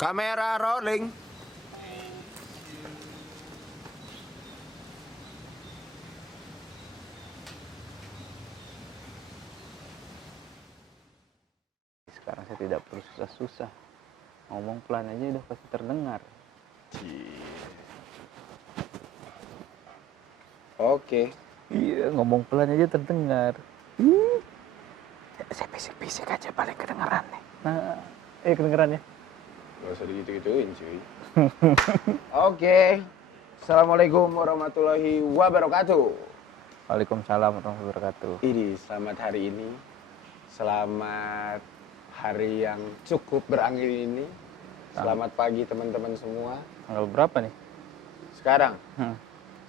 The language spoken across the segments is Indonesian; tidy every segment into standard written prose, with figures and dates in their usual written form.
Kamera rolling. Sekarang saya tidak perlu susah-susah. Ngomong pelan aja udah pasti terdengar. Oke. Iya, ngomong pelan aja terdengar. Saya bisik-bisik aja paling kedengeran nih. Nah, kedengeran ya? Gak usah digitu-gituin cuy. Oke. Assalamualaikum warahmatullahi wabarakatuh. Waalaikumsalam warahmatullahi wabarakatuh. Ini selamat hari ini. Selamat hari yang cukup berangin ini. Selamat pagi teman-teman semua. Tanggal berapa nih? Sekarang.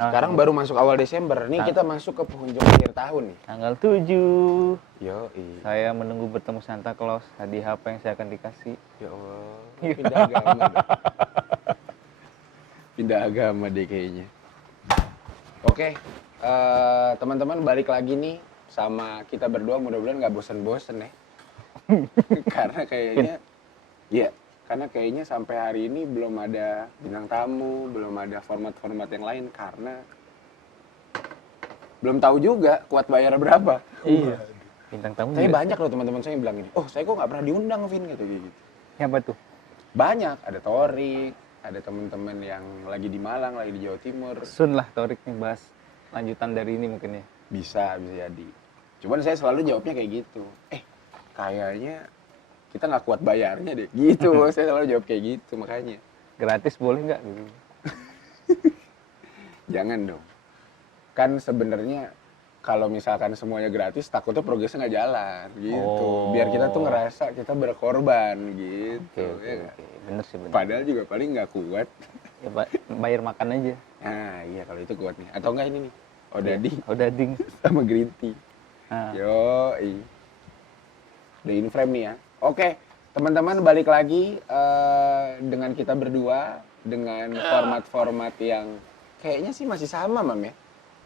Sekarang baru masuk awal Desember. Nih kita masuk ke penghujung akhir tahun nih. Tanggal 7. Yoi. Saya menunggu bertemu Santa Claus. Hadiah apa yang saya akan dikasih? Ya Allah. Pindah agama deh. Pindah agama deh kayaknya. Oke. Teman-teman balik lagi nih sama kita berdua, mudah-mudahan nggak bosen-bosen ya. Karena kayaknya sampai hari ini belum ada bintang tamu, belum ada format-format yang lain karena belum tahu juga kuat bayar berapa. Iya. Bintang tamu. Tapi banyak loh teman-teman saya yang bilang ini, oh saya kok nggak pernah diundang Vin gitu. Siapa tuh? Banyak, ada Torik, ada teman-teman yang lagi di Malang, lagi di Jawa Timur. Sun lah Torik nih bahas lanjutan dari ini mungkin ya. Bisa jadi. Cuman saya selalu jawabnya kayak gitu. Kayaknya kita nggak kuat bayarnya deh. Gitu, saya selalu jawab kayak gitu makanya. Gratis boleh nggak? Gitu. Jangan dong. Kan sebenarnya kalau misalkan semuanya gratis, takutnya progresnya nggak jalan gitu. Biar kita tuh ngerasa kita berkorban gitu. Oke. Bener sih bener. Padahal juga paling nggak kuat. Ya, bayar makan aja. Nah iya kalau itu kuat nih. Atau enggak ini nih, odading Odading. sama green tea. Nah. Yoi. Udah in frame nih ya. Oke, teman-teman balik lagi dengan kita berdua dengan format-format yang kayaknya sih masih sama, Mam ya.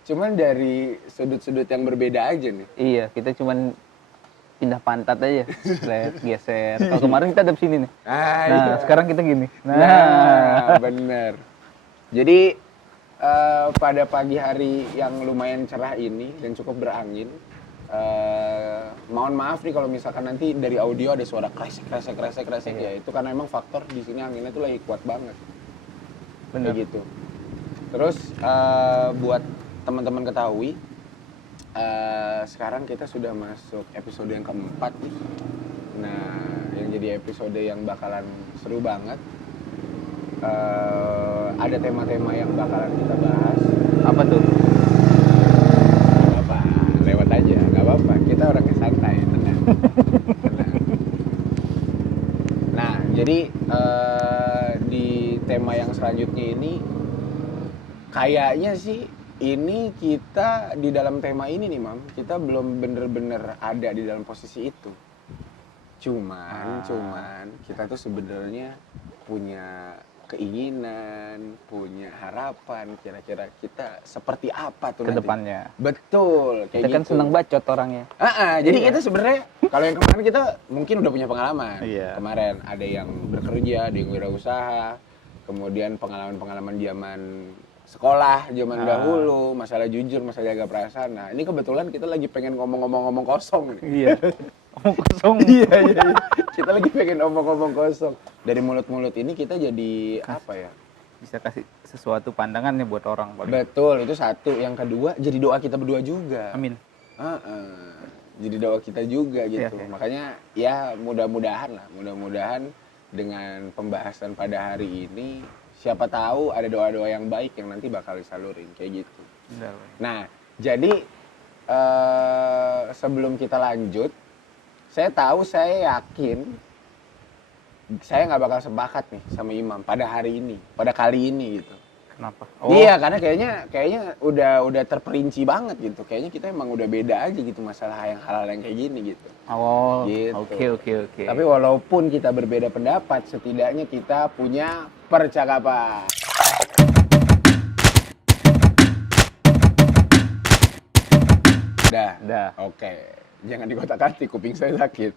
Cuman dari sudut-sudut yang berbeda aja nih. Iya, kita cuman pindah pantat aja, geser. Kalau kemarin kita ada di sini nih. Nah, sekarang kita gini. Nah, bener. Jadi pada pagi hari yang lumayan cerah ini dan cukup berangin, mohon maaf nih kalau misalkan nanti dari audio ada suara kresek ya, itu karena emang faktor di sini anginnya tuh lagi kuat banget. Bener. Kayak gitu. Terus buat teman-teman ketahui, sekarang kita sudah masuk episode yang keempat nih. Nah, yang jadi episode yang bakalan seru banget. Ada tema-tema yang bakalan kita bahas. Apa tuh? Apa? Lewat aja, nggak apa-apa. Kita orangnya santai, tenang. Nah, jadi di tema yang selanjutnya ini, kayaknya sih ini kita di dalam tema ini nih, Mam, kita belum bener-bener ada di dalam posisi itu. Cuman kita tuh sebenarnya punya keinginan, punya harapan kira-kira kita seperti apa tuh Ke nanti. depannya. Betul, kayak Kita kan gitu. seneng bacot orangnya. Jadi kita sebenarnya kalau yang kemarin kita mungkin udah punya pengalaman. Iya. Kemarin ada yang bekerja, ada yang wirausaha, kemudian pengalaman-pengalaman zaman sekolah, zaman dahulu, masalah jujur, masalah jaga perasaan. Nah, ini kebetulan kita lagi pengen ngomong-ngomong kosong nih. Iya. Omong kosong. Iya. Kita lagi pengen ngomong-ngomong kosong. Dari mulut-mulut ini kita jadi apa ya? Bisa kasih sesuatu pandangan nih buat orang. Betul, itu satu. Yang kedua, jadi doa kita berdua juga. Amin. Jadi doa kita juga gitu. Iya. Makanya ya mudah-mudahan dengan pembahasan pada hari ini, siapa tahu ada doa-doa yang baik yang nanti bakal disalurin kayak gitu. Benar. Nah, jadi sebelum kita lanjut, saya yakin saya nggak bakal sepakat nih sama Imam pada hari ini, pada kali ini gitu. Kenapa? Iya, karena kayaknya udah terperinci banget gitu. Kayaknya kita emang udah beda aja gitu masalah yang hal-hal yang kayak gini gitu. Oh, gitu. Oke. Tapi walaupun kita berbeda pendapat, setidaknya kita punya percakapan. Dah. Oke. Jangan dikotak-katik, kuping saya sakit.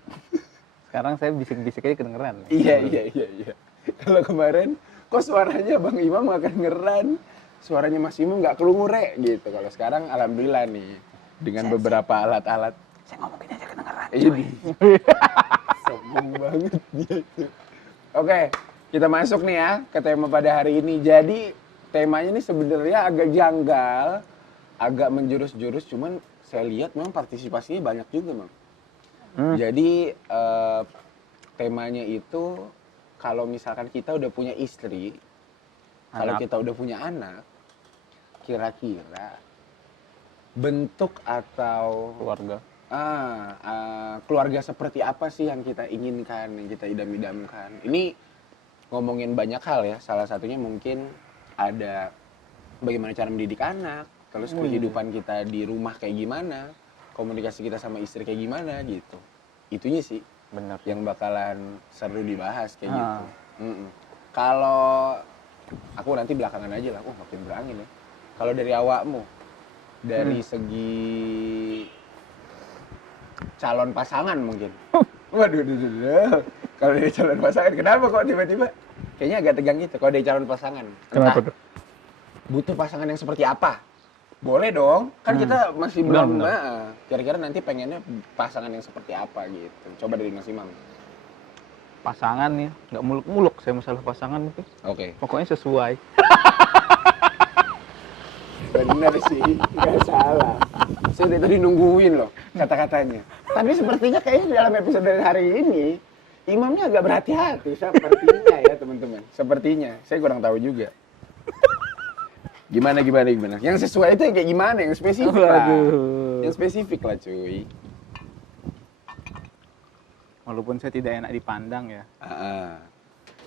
Sekarang saya bisik-bisik aja kedengeran. Iya. Kalau kemarin, kok suaranya Bang Imam nggak kedengeran, suaranya Mas Imam nggak kelungure gitu. Kalau sekarang alhamdulillah nih, dengan beberapa alat-alat. Saya ngomong gini aja kedengeran. Ini sombong banget dia tuh. Oke, kita masuk nih ya ke tema pada hari ini. Jadi temanya ini sebenarnya agak janggal, agak menjurus-jurus, cuman saya lihat memang partisipasinya banyak juga, Bang. Jadi temanya itu kalau misalkan kita udah punya istri, kalau kita udah punya anak, kira-kira bentuk atau keluarga seperti apa sih yang kita inginkan, yang kita idam-idamkan. Ini ngomongin banyak hal ya, salah satunya mungkin ada bagaimana cara mendidik anak, terus kehidupan kita di rumah kayak gimana, komunikasi kita sama istri kayak gimana gitu. Itunya sih Bener. yang bakalan seru dibahas kayak gitu. Kalau aku nanti belakangan aja lah, makin berangin ya. Kalau dari awakmu, dari segi calon pasangan mungkin. Waduh. Kalau dari calon pasangan, kenapa kok tiba-tiba? Kayaknya agak tegang gitu. Kalau dari calon pasangan, Kenapa tuh? butuh pasangan yang seperti apa? Boleh dong, kan kita masih belum. Kira-kira nanti pengennya pasangan yang seperti apa gitu. Coba dari Mas Imam. Pasangan ya, nggak muluk-muluk saya masalah pasangan itu. Oke. Pokoknya sesuai. Bener sih, nggak salah. Saya dari tadi nungguin loh kata-katanya. Tapi sepertinya kayaknya dalam episode dari hari ini, Imamnya agak berhati-hati sepertinya ya teman-teman. Sepertinya, saya kurang tahu juga. Gimana? Yang sesuai itu yang kayak gimana? Yang spesifik lah. Yang spesifik lah cuy. Walaupun saya tidak enak dipandang ya.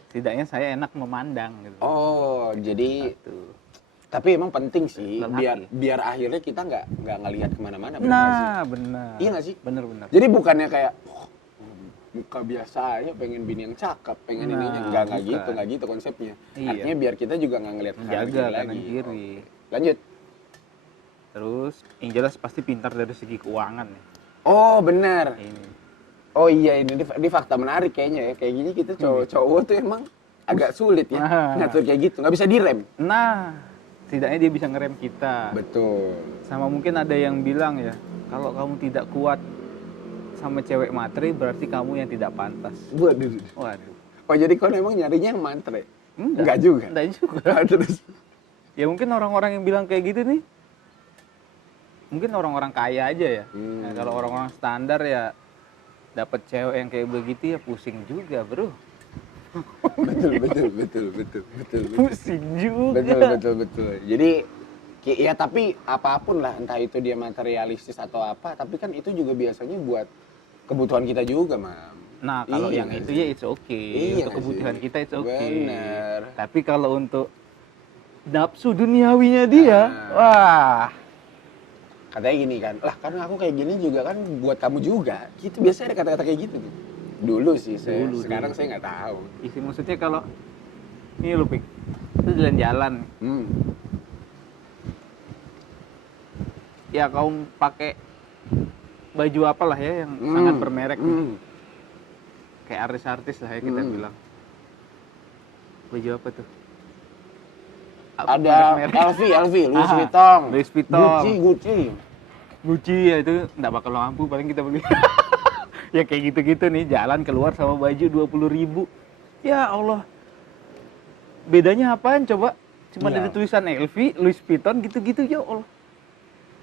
Setidaknya saya enak memandang gitu. Oh, jadi tapi emang penting sih biar akhirnya kita nggak ngelihat kemana-mana. Benar. Iya nggak sih? Bener. Jadi bukannya kayak muka biasa aja pengen bini yang cakep, pengen ininya nggak gitu konsepnya. Iya. Artinya biar kita juga nggak ngelihat Jaga kanan kiri. Lanjut. Terus yang jelas pasti pintar dari segi keuangan ya. Oh benar. Ini. Oh iya ini di fakta menarik kayaknya ya. Kayak gini kita cowok tuh emang agak sulit ya ngatur kayak gitu, nggak bisa direm. Nah, setidaknya dia bisa ngerem kita. Betul. Sama mungkin ada yang bilang ya, kalau kamu tidak kuat sama cewek matre berarti kamu yang tidak pantas. Waduh. Oh jadi kau emang nyarinya yang mantre? Enggak juga. Terus? Ya mungkin orang-orang yang bilang kayak gitu nih, mungkin orang-orang kaya aja ya. Nah, kalau orang-orang standar ya dapat cewek yang kayak begitu ya pusing juga bro. betul. Pusing juga. Betul. Jadi ya tapi apapun lah, entah itu dia materialistis atau apa, tapi kan itu juga biasanya buat kebutuhan kita juga, Mam. Nah, kalau yang itu ya it's okay. Iya untuk kebutuhan kita it's okay. Bener. Tapi kalau untuk nafsu duniawinya dia, wah. Katanya gini kan, lah karena aku kayak gini juga kan buat kamu juga. Gitu biasanya ada kata-kata kayak gitu. Dulu sih, sekarang saya nggak tahu. Isi maksudnya kalau ini lu Pik, itu jalan-jalan. Ya kaum pakai baju apalah ya yang sangat bermerek. Kayak artis-artis lah ya kita bilang. Baju apa tuh? Ada LV, Louis Vuitton. Gucci ya itu nggak bakal mampu, paling kita beli. Ya kayak gitu-gitu nih, jalan keluar sama baju 20.000. Ya Allah. Bedanya apaan coba? Cuma ada tulisan LV, Louis Vuitton gitu-gitu ya Allah.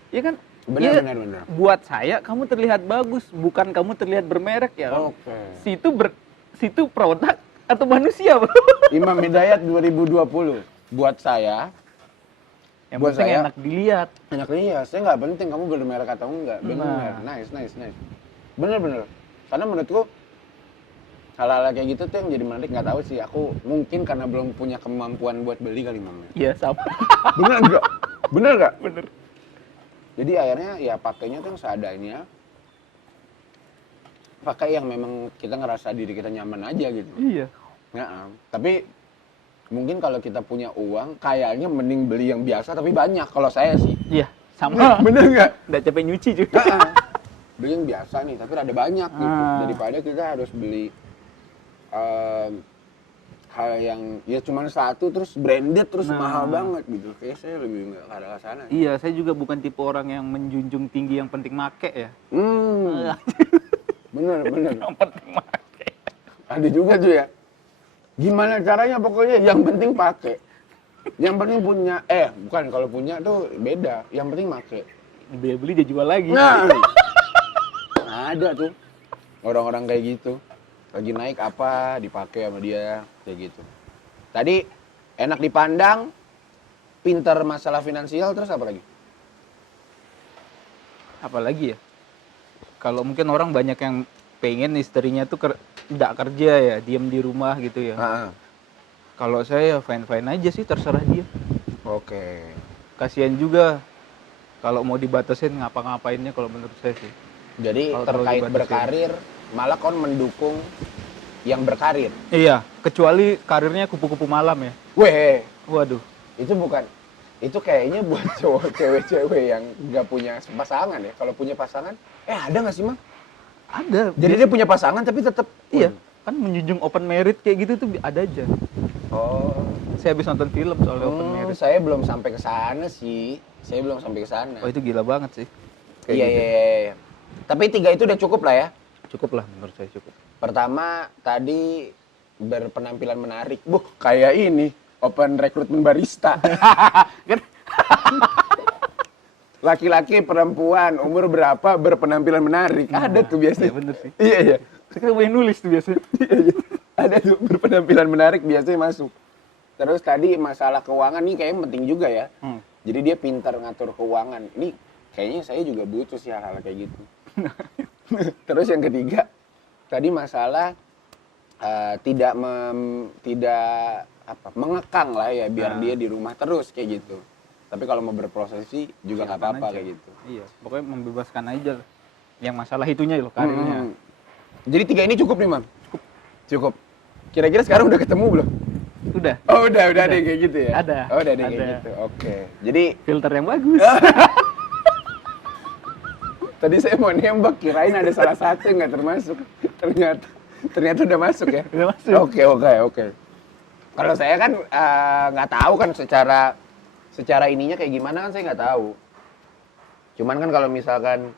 Ya kan? Benar. Buat saya kamu terlihat bagus, bukan kamu terlihat bermerek ya. Oke. Situ produk atau manusia, Bro? Imam Hidayat 2020. Buat saya yang penting enak dilihat. Enak dilihat. Saya nggak penting kamu bermerek atau enggak. Benar. Nice. Bener. Karena menurutku hal-hal kayak gitu tuh yang jadi menarik, nggak tahu sih. Aku mungkin karena belum punya kemampuan buat beli kali, Mam. Iya, sama. Bener nggak? Bener. Jadi akhirnya ya pakainya tuh seadanya. Pakai yang memang kita ngerasa diri kita nyaman aja gitu. Iya. Ya, tapi mungkin kalau kita punya uang, kayaknya mending beli yang biasa tapi banyak. Kalau saya sih. Iya, sama. Bener nggak? Nggak capek nyuci juga. Beli yang biasa nih, tapi ada banyak gitu. Daripada kita harus beli hal yang ya cuma satu terus branded terus Nah. mahal banget gitu. Kayak saya lebih nggak ke arah sana. Iya, saya juga bukan tipe orang yang menjunjung tinggi yang penting make ya. Bener. Yang penting make. Ada juga tuh ya. Gimana caranya pokoknya yang penting pakai. Yang penting punya. Bukan kalau punya tuh beda. Yang penting pakai. Beli dia jual lagi. Nah, ada tuh orang-orang kayak gitu. Lagi naik apa dipakai sama dia kayak gitu. Tadi enak dipandang, pinter masalah finansial, terus apa lagi? Apalagi ya? Kalau mungkin orang banyak yang pengen istrinya tuh tidak kerja ya, diam di rumah gitu ya. Ah, Kalau saya ya fine-fine aja sih, terserah dia. oke. Kasihan juga kalau mau dibatasin ngapa-ngapainnya kalau menurut saya sih. Jadi Kalau terlalu terkait dibatasin. berkarir, malah kon mendukung yang berkarir. Iya, kecuali karirnya kupu-kupu malam ya. Weh, Waduh. itu kayaknya buat cowok cewek-cewek yang nggak punya pasangan ya. Kalau punya pasangan, ada nggak sih, Mang? Ada. Jadi dia punya pasangan tapi tetap Iya, kan menjunjung open merit kayak gitu tuh ada aja. Oh, Saya habis nonton film soal open merit. saya belum sampai ke sana sih. Saya belum sampai ke sana. Oh, itu gila banget sih. Kayak Iya, gitu. iya. Tapi 3 itu udah cukup lah ya. Cukup lah menurut saya cukup. Pertama, tadi berpenampilan menarik. Kayak ini, open rekrutmen barista. Kan Laki-laki, perempuan, umur berapa, berpenampilan menarik. Ada tuh biasanya. iya bener sih. Iya. Saya kan nulis tuh biasanya. Iya. Ada tuh berpenampilan menarik biasanya masuk. Terus tadi masalah keuangan nih kayaknya penting juga ya. Jadi dia pintar ngatur keuangan. Ini kayaknya saya juga butuh sih hal-hal kayak gitu. Terus yang ketiga, tadi masalah tidak mengekang lah ya biar dia di rumah terus kayak gitu. Tapi kalau mau berprosesi juga nggak apa-apa aja. kayak gitu. Iya, pokoknya membebaskan aja lah. Yang masalah itunya loh karirnya. Jadi 3 ini cukup nih, Mam? Cukup. Kira-kira sekarang udah ketemu belum? Udah. Oh, udah ada yang kayak gitu ya? Ada. Oh, udah ada yang kayak Ada. gitu. Oke. Jadi Filter yang bagus. tadi saya mau nembak, kirain ada salah satu yang nggak termasuk. Ternyata udah masuk ya? Udah masuk. Oke. Kalau saya kan nggak tahu kan secara ininya kayak gimana kan saya nggak tahu. Cuman kan kalau misalkan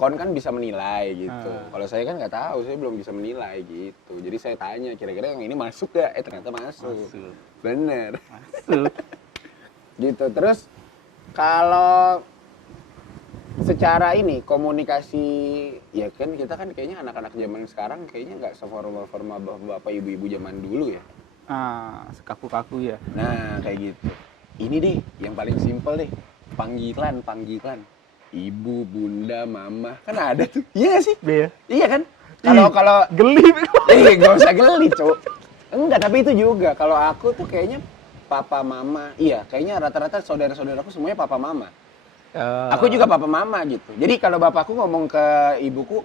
kon kan bisa menilai gitu. Kalau saya kan nggak tahu, saya belum bisa menilai gitu. Jadi saya tanya, kira-kira yang ini masuk gak? Ternyata masuk. Bener. Masuk. Gitu. Terus kalau secara ini komunikasi, ya kan kita kan kayaknya anak-anak zaman sekarang kayaknya nggak seformal-formal bapak ibu-ibu zaman dulu ya. Sekaku-kaku ya. Nah kayak gitu. Ini deh yang paling simpel deh, panggilan. Ibu, bunda, mama, kan ada tuh. Iya sih? Iya. Iya kan? Ih, Kalau geli. gak usah geli, Cuk. Enggak, tapi itu juga. Kalau aku tuh kayaknya papa mama. Iya, kayaknya rata-rata saudara-saudaraku semuanya papa mama. Aku juga papa mama gitu. Jadi kalau bapakku ngomong ke ibuku,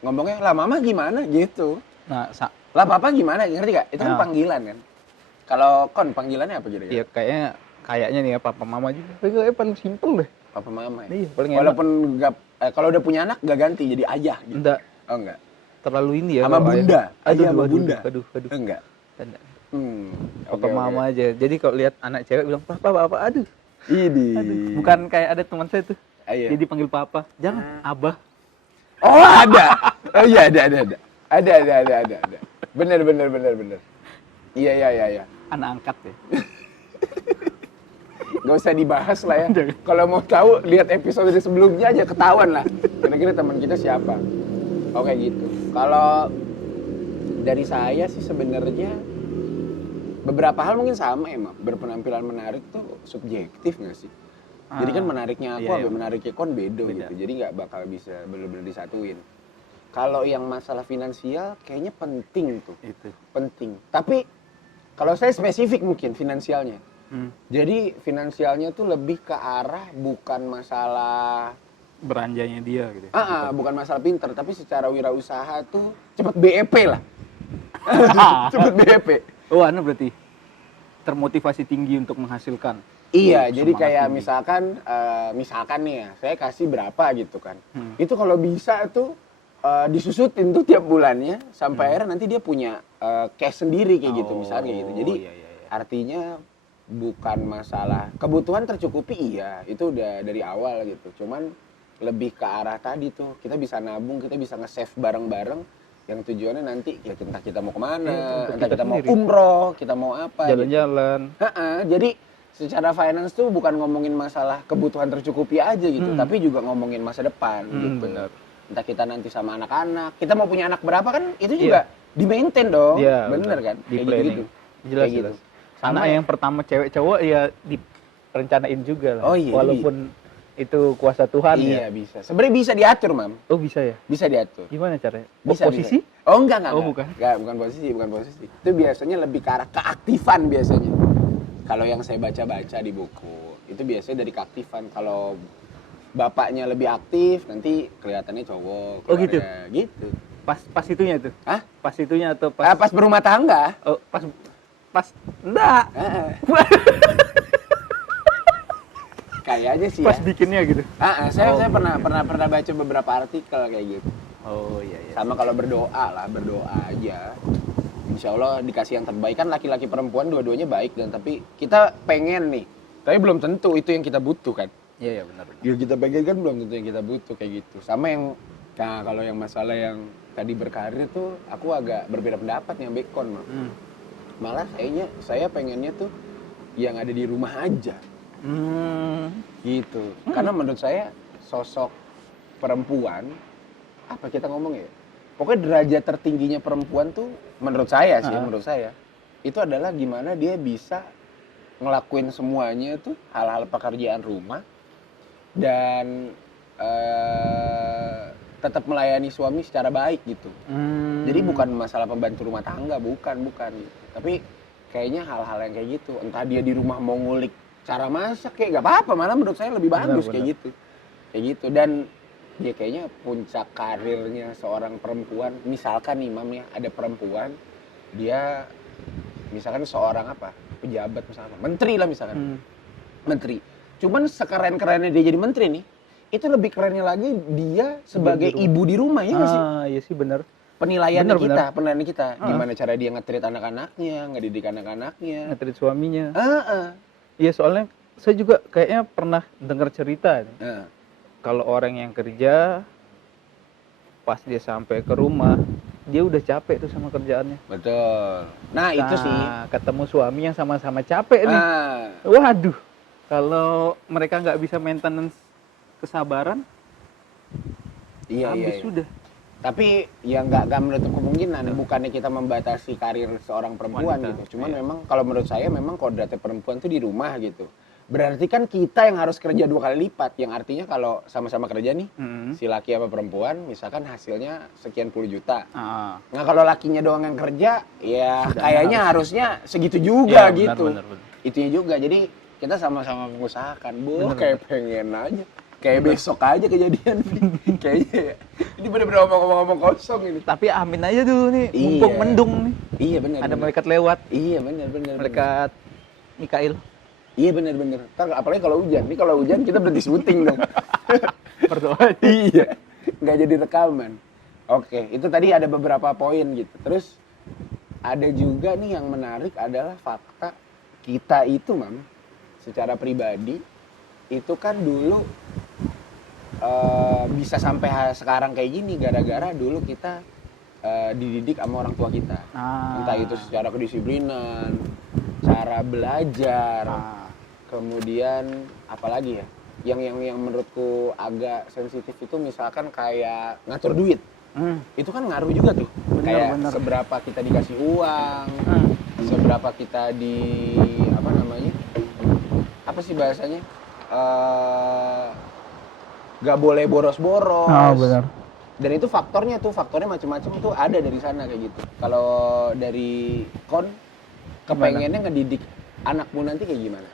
ngomongnya, "Lah mama gimana?" gitu. Nah, "Lah papa gimana?" Ngerti gak? Itu kan Nah. panggilan kan. Kalau kon panggilannya apa ya kira-kira? kayaknya nih ya papa mama juga. Kayaknya paling simpel deh. Papa mama ya? Iya, paling enak. Walaupun kalau udah punya anak gak ganti jadi ayah gitu. Enggak Oh enggak. terlalu ini ya. Sama kalau bunda. ayah. Ayah sama bunda. Aduh. Enggak. Enggak. Oke, Papa mama aja. Jadi kalau lihat anak cewek bilang papa, aduh. Ini. Bukan kayak ada teman saya tuh. Iya. Jadi panggil papa. Jangan abah. Oh ada. Oh iya ada. Ada. Bener. Iya. Anak angkat ya. Gak usah dibahas lah ya. Kalau mau tahu lihat episode sebelumnya aja ketahuan lah. Kira-kira teman kita siapa. Oke gitu. Kalau dari saya sih sebenarnya beberapa hal mungkin sama emang. Berpenampilan menarik tuh subjektif nggak sih? Jadi kan menariknya aku iya. sama menariknya kon beda gitu. Jadi nggak bakal bisa benar-benar disatuin. Kalau yang masalah finansial kayaknya penting tuh. Itu. Penting. Tapi kalau saya spesifik mungkin finansialnya. Jadi finansialnya tuh lebih ke arah bukan masalah Beranjanya dia gitu. bukan masalah pinter, tapi secara wirausaha tuh cepet BEP lah. Cepet BEP. Oh, berarti termotivasi tinggi untuk menghasilkan. Iya, jadi Semangat kayak tinggi. misalkan nih ya, saya kasih berapa gitu kan. Itu kalau bisa tuh disusutin tuh tiap bulannya sampai akhirnya nanti dia punya cash sendiri kayak gitu, misalnya kayak gitu. Jadi iya, iya, iya. artinya bukan masalah kebutuhan tercukupi, iya itu udah dari awal gitu. Cuman lebih ke arah tadi tuh, kita bisa nabung, kita bisa nge-save bareng-bareng yang tujuannya nanti ya entah kita mau kemana, Iya, untuk entah kita kita mau sendiri. umroh, kita mau apa gitu. Jalan-jalan. Jadi secara finance tuh bukan ngomongin masalah kebutuhan tercukupi aja gitu, tapi juga ngomongin masa depan gitu. Benar. Entah kita nanti sama anak-anak, kita mau punya anak berapa kan itu juga di-maintain dong, Iya, bener kan? Di Kayak planning. gitu-gitu. Jelas, Kayak jelas. gitu. Anak Sama yang pertama cewek cowok ya direncanain juga lah. Oh iya, Walaupun itu kuasa Tuhan ya. iya bisa. Sebenarnya bisa diatur, Mam. Oh bisa ya? Bisa diatur. Gimana caranya? Bisa, Posisi? bisa. Oh enggak. Oh, bukan. Enggak, bukan posisi. Itu biasanya lebih ke arah keaktifan biasanya. Kalau yang saya baca-baca di buku, itu biasanya dari keaktifan. Kalau bapaknya lebih aktif, nanti kelihatannya cowok. Oh, gitu? keluarga. Gitu. Pas itunya tuh? Hah? Pas itunya atau pas? Pas berumah tangga. Oh, pas enggak. Heeh. Kayaknya sih Pas ya. bikinnya gitu. Saya Oh, pernah baca beberapa artikel kayak gitu. Oh iya iya. Sama kalau berdoa aja. Insya Allah dikasih yang terbaik, kan laki-laki perempuan dua-duanya baik, dan tapi kita pengen nih, tapi belum tentu itu yang kita butuh kan. Iya benar benar. Yang kita pengen kan belum tentu yang kita butuh kayak gitu. Sama yang, nah kalau yang masalah yang tadi berkarir tuh aku agak berbeda pendapat nih yang Bekon mah. Malah saya pengennya tuh yang ada di rumah aja gitu. Karena menurut saya sosok perempuan, apa kita ngomong ya, pokoknya derajat tertingginya perempuan tuh menurut saya sih, menurut saya itu adalah gimana dia bisa ngelakuin semuanya tuh, hal-hal pekerjaan rumah, dan tetap melayani suami secara baik gitu. Jadi bukan masalah pembantu rumah tangga, bukan gitu. Tapi kayaknya hal-hal yang kayak gitu, entah dia di rumah mau ngulik cara masak kayak gak apa-apa, malah menurut saya lebih bagus kayak gitu. Dan dia kayaknya puncak karirnya seorang perempuan, misalkan nih Mam ya, ada perempuan, dia misalkan seorang pejabat misalkan, menteri lah misalkan, menteri. Cuman sekeren-kerennya dia jadi menteri nih, itu lebih kerennya lagi dia sebagai ibu di rumah, ya nggak sih? Iya sih benar. Penilaian kita, gimana cara dia nge-treat anak-anaknya, ngedidik anak-anaknya, Nge-treat suaminya. Iya soalnya saya juga kayaknya pernah dengar cerita nih. Kalau orang yang kerja pas dia sampai ke rumah, dia udah capek tuh sama kerjaannya. Betul. Nah, itu sih. Ketemu suami yang sama-sama capek nih. Waduh, kalau mereka nggak bisa maintenance kesabaran, habis sudah. Tapi ya nggak menutup kemungkinan, bukannya kita membatasi karir seorang perempuan wanita, gitu. Cuman memang kalau menurut saya memang kodratnya perempuan tuh di rumah gitu. Berarti kan kita yang harus kerja 2 kali lipat, yang artinya kalau sama-sama kerja nih, si laki apa perempuan, misalkan hasilnya sekian puluh juta. Nah kalau lakinya doang yang kerja, ya kayaknya harusnya segitu juga ya, gitu. Benar. Itunya juga, jadi kita sama-sama mengusahakan. Kayak pengen aja. Kayak besok aja kejadian. Kayaknya ya. Ini bener-bener ngomong-ngomong kosong ini. Tapi amin aja dulu nih, mumpung mendung nih. Iya benar. Ada malaikat lewat. Iya benar. Malaikat Mikail. Iya benar. Apalagi kalau hujan. Nih kalau hujan kita berhenti syuting dong. Berdoa. Iya. Nggak jadi rekaman. Oke, itu tadi ada beberapa poin gitu. Terus ada juga nih yang menarik adalah fakta kita itu, Mam, secara pribadi itu kan dulu bisa sampai sekarang kayak gini gara-gara dulu kita dididik sama orang tua kita. Entah itu secara kedisiplinan, cara belajar, kemudian apalagi ya, yang menurutku agak sensitif itu misalkan kayak ngatur duit. Itu kan ngaruh juga tuh. Bener. Seberapa kita dikasih uang, seberapa kita apa sih bahasanya, gak boleh boros-boros. Benar. Dan itu faktornya macam-macam tuh ada dari sana kayak gitu. Kalau dari Kon, kepengennya ngedidik anakmu nanti kayak gimana?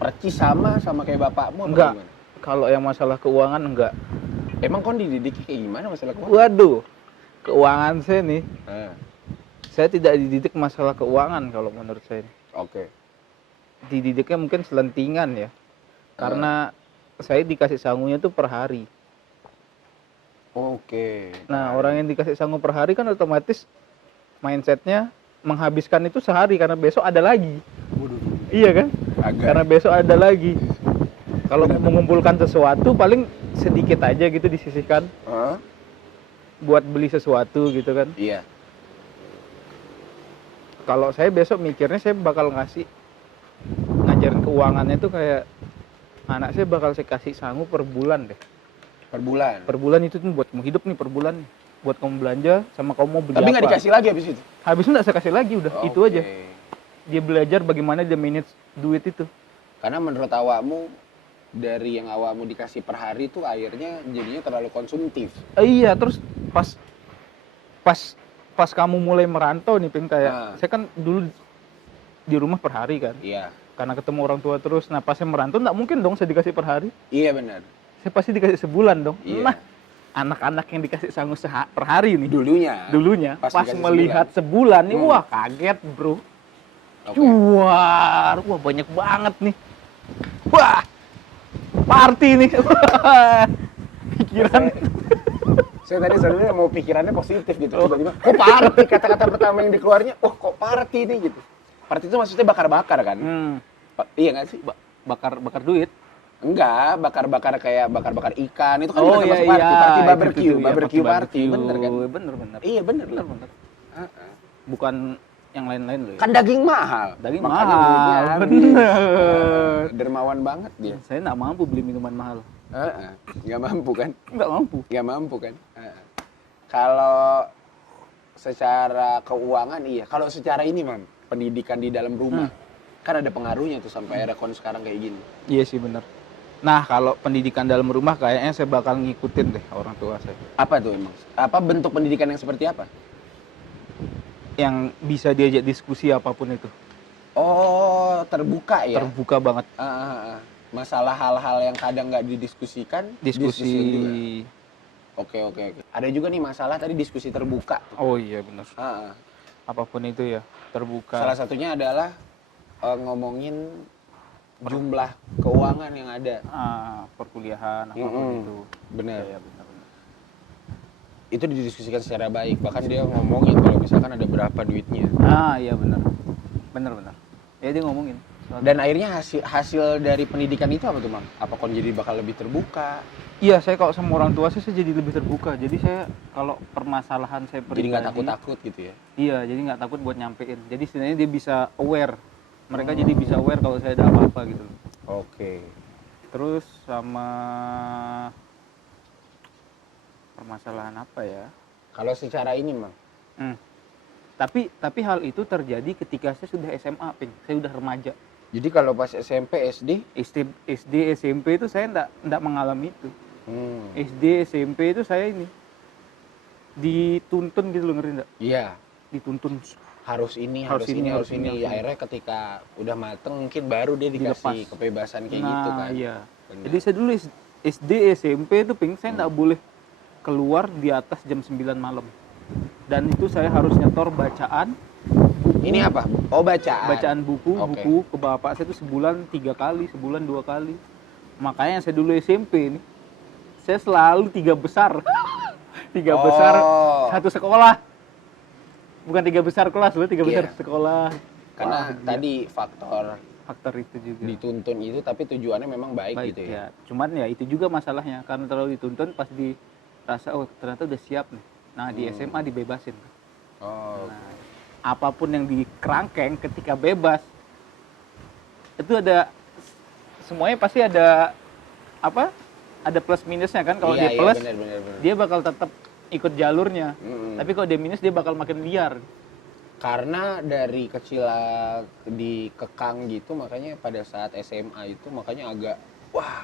Percis sama kayak bapakmu? Enggak. Kalau yang masalah keuangan enggak. Emang Kon dididik kayak gimana masalah keuangan? Waduh, keuangan saya nih. Saya tidak dididik masalah keuangan kalau menurut saya. Oke. Dididiknya mungkin selentingan ya. Karena saya dikasih sangunya tuh per hari. Oke. Nah, orang yang dikasih sangu per hari kan otomatis mindsetnya menghabiskan itu sehari karena besok ada lagi. Waduh. Iya kan? Agak. Karena besok ada lagi. Kalau mengumpulkan sesuatu paling sedikit aja gitu disisihkan Hah? buat beli sesuatu gitu kan. Iya. Kalau saya besok mikirnya saya bakal ngajarin keuangannya tuh kayak anak saya bakal saya kasih sangu per bulan deh. Per bulan. Per bulan itu tuh buat kamu hidup nih per bulan nih. Buat kamu belanja sama kamu mau beli Tapi apa. nggak dikasih lagi habis itu. Habis itu nggak saya kasih lagi udah, itu Oke. aja. Dia belajar bagaimana dia manage duit itu. Karena menurut awakmu dari yang awakmu dikasih per hari tuh akhirnya jadinya terlalu konsumtif. Iya, terus pas kamu mulai merantau nih, Ping, kayak Nah. saya kan dulu di rumah per hari kan. Iya. Karena ketemu orang tua terus. Nah, pas saya merantau nggak mungkin dong saya dikasih per hari. Iya benar. Saya pasti dikasih sebulan dong. Iya. Nah, anak-anak yang dikasih sangu per hari nih. Dulunya Pas pas dikasih melihat sebulan nih, Hmm. wah kaget, Bro. Oke. Cuar, wah banyak banget nih. Wah, party nih. Pikiran. Saya tadi sebenarnya mau pikirannya positif gitu. Tiba-tiba, kok party? Kata-kata pertama yang dikeluarnya, wah kok party nih gitu. Party itu maksudnya bakar-bakar kan? Iya nggak sih? Bakar duit. Enggak, bakar-bakar kayak bakar-bakar ikan. Itu kan Oh, juga iya, termasuk party. iya. Party Itu barbecue. tuh, ya, Barbecue party. barbecue. Bener kan? Bener. Iya bener lah. Bener. Heeh. Bukan yang lain-lain loh. Ya. Kan daging mahal. Daging Makanya mahal, duitnya habis. bener. Dermawan banget dia. Saya nggak mampu beli minuman mahal. Heeh. Nggak mampu kan? Nggak mampu. Nggak mampu kan? Heeh. Kalau secara keuangan iya. Kalau secara ini, Mam, pendidikan di dalam rumah. Kan ada pengaruhnya tuh sampai rekon sekarang kayak gini. Iya sih bener. Nah, kalau pendidikan dalam rumah kayaknya saya bakal ngikutin deh orang tua saya. Apa tuh emang? Apa bentuk pendidikan yang seperti apa? Yang bisa diajak diskusi apapun itu. Oh, terbuka ya? Terbuka banget. Masalah hal-hal yang kadang nggak didiskusikan, Diskusi. diskusiin juga. Oke. Ada juga nih masalah tadi diskusi terbuka. Oh iya bener. Ah, ah. Apapun itu ya, terbuka. Salah satunya adalah ngomongin jumlah keuangan yang ada. Perkuliahan apapun itu. Benar. Ya, benar. Itu didiskusikan secara baik. Bahkan dia ngomongin kalau misalkan ada berapa duitnya. Iya benar. Benar. Ya dia ngomongin. Dan akhirnya hasil dari pendidikan itu apa tuh, Mam? Apa kon jadi bakal lebih terbuka? Iya, saya kalau sama orang tua saya jadi lebih terbuka. Jadi saya kalau permasalahan saya pribadi. Jadi nggak takut-takut gitu ya? Iya, jadi nggak takut buat nyampein. Jadi sebenarnya dia bisa aware. Mereka jadi bisa aware kalau saya ada apa-apa gitu. Oke. Terus sama permasalahan apa ya? Kalau secara ini, Mam? Tapi hal itu terjadi ketika saya sudah SMA, Ping. Saya udah remaja. Jadi kalau pas SMP, SD? SD, SMP itu saya enggak mengalami itu. SD, SMP itu saya ini dituntun gitu loh, ngerti enggak? Iya. Dituntun Harus ini. Ya, akhirnya ketika udah mateng mungkin baru dia dikasih Dilepas. kebebasan kayak gitu kan. Iya. Benar. Jadi saya dulu SD, SMP itu Ping, saya enggak boleh keluar di atas jam 9 malam. Dan itu saya harus nyetor bacaan. Ini apa? Oh, bacaan. Bacaan buku Oke. ke bapak saya itu sebulan 3 kali, sebulan 2 kali. Makanya saya dulu SMP nih, saya selalu 3 besar. 3 besar satu sekolah. Bukan 3 besar kelas, loh, 3 besar sekolah. Karena Wah, tadi faktor itu juga. dituntun itu tapi tujuannya memang baik gitu ya. Cuman ya itu juga masalahnya, karena terlalu dituntun pas dirasa oh ternyata udah siap nih. Nah, di SMA dibebasin. Oh. Nah, apapun yang dikerangkeng ketika bebas itu ada semuanya pasti ada apa? Ada plus minusnya kan. Kalau Iya, dia plus, benar. dia bakal tetap ikut jalurnya. Mm-mm. Tapi kalau dia minus dia bakal makin liar. Karena dari kecil dikekang gitu, makanya pada saat SMA itu makanya agak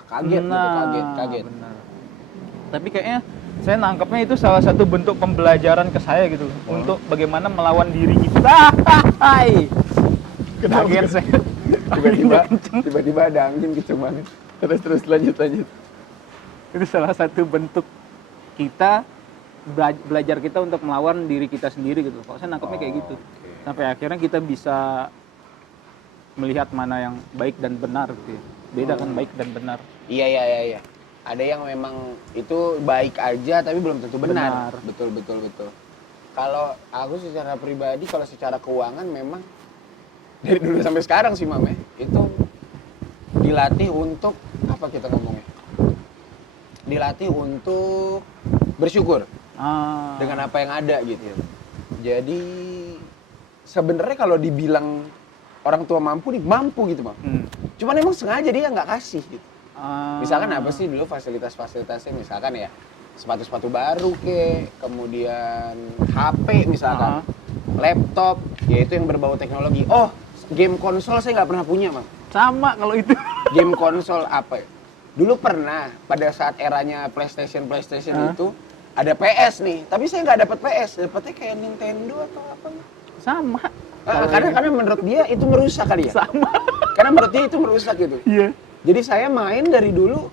kaget gitu, kaget. Benar. Tapi kayaknya saya nangkepnya itu salah satu bentuk pembelajaran ke saya gitu untuk bagaimana melawan diri kita. Hai. Kaget saya. Tiba-tiba ada angin kenceng banget. Terus lanjut. Itu salah satu bentuk kita belajar kita untuk melawan diri kita sendiri gitu. Kalau saya nangkepnya kayak gitu. Oke. Sampai akhirnya kita bisa melihat mana yang baik dan benar gitu ya. Beda kan baik dan benar. Iya. Ada yang memang itu baik aja tapi belum tentu benar. Benar. Betul. Kalau aku secara pribadi, kalau secara keuangan memang dari dulu sampai sekarang sih Mam ya, itu dilatih untuk apa kita ngomongnya? Dilatih untuk bersyukur dengan apa yang ada gitu. Jadi sebenarnya kalau dibilang orang tua mampu nih, mampu gitu Mam. Cuman emang sengaja dia nggak kasih gitu. Misalkan apa sih dulu fasilitas-fasilitasnya, misalkan ya sepatu-sepatu baru kemudian HP misalkan, laptop, ya itu yang berbau teknologi. Oh, game konsol saya nggak pernah punya Mam. Sama kalau itu. Game konsol apa ya? Dulu pernah pada saat eranya PlayStation itu ada PS nih, tapi saya nggak dapat PS, dapetnya kayak Nintendo atau apa nih. Sama. Karena menurut dia itu merusak kali ya. Sama. Karena menurut dia itu merusak gitu. Iya. Jadi saya main dari dulu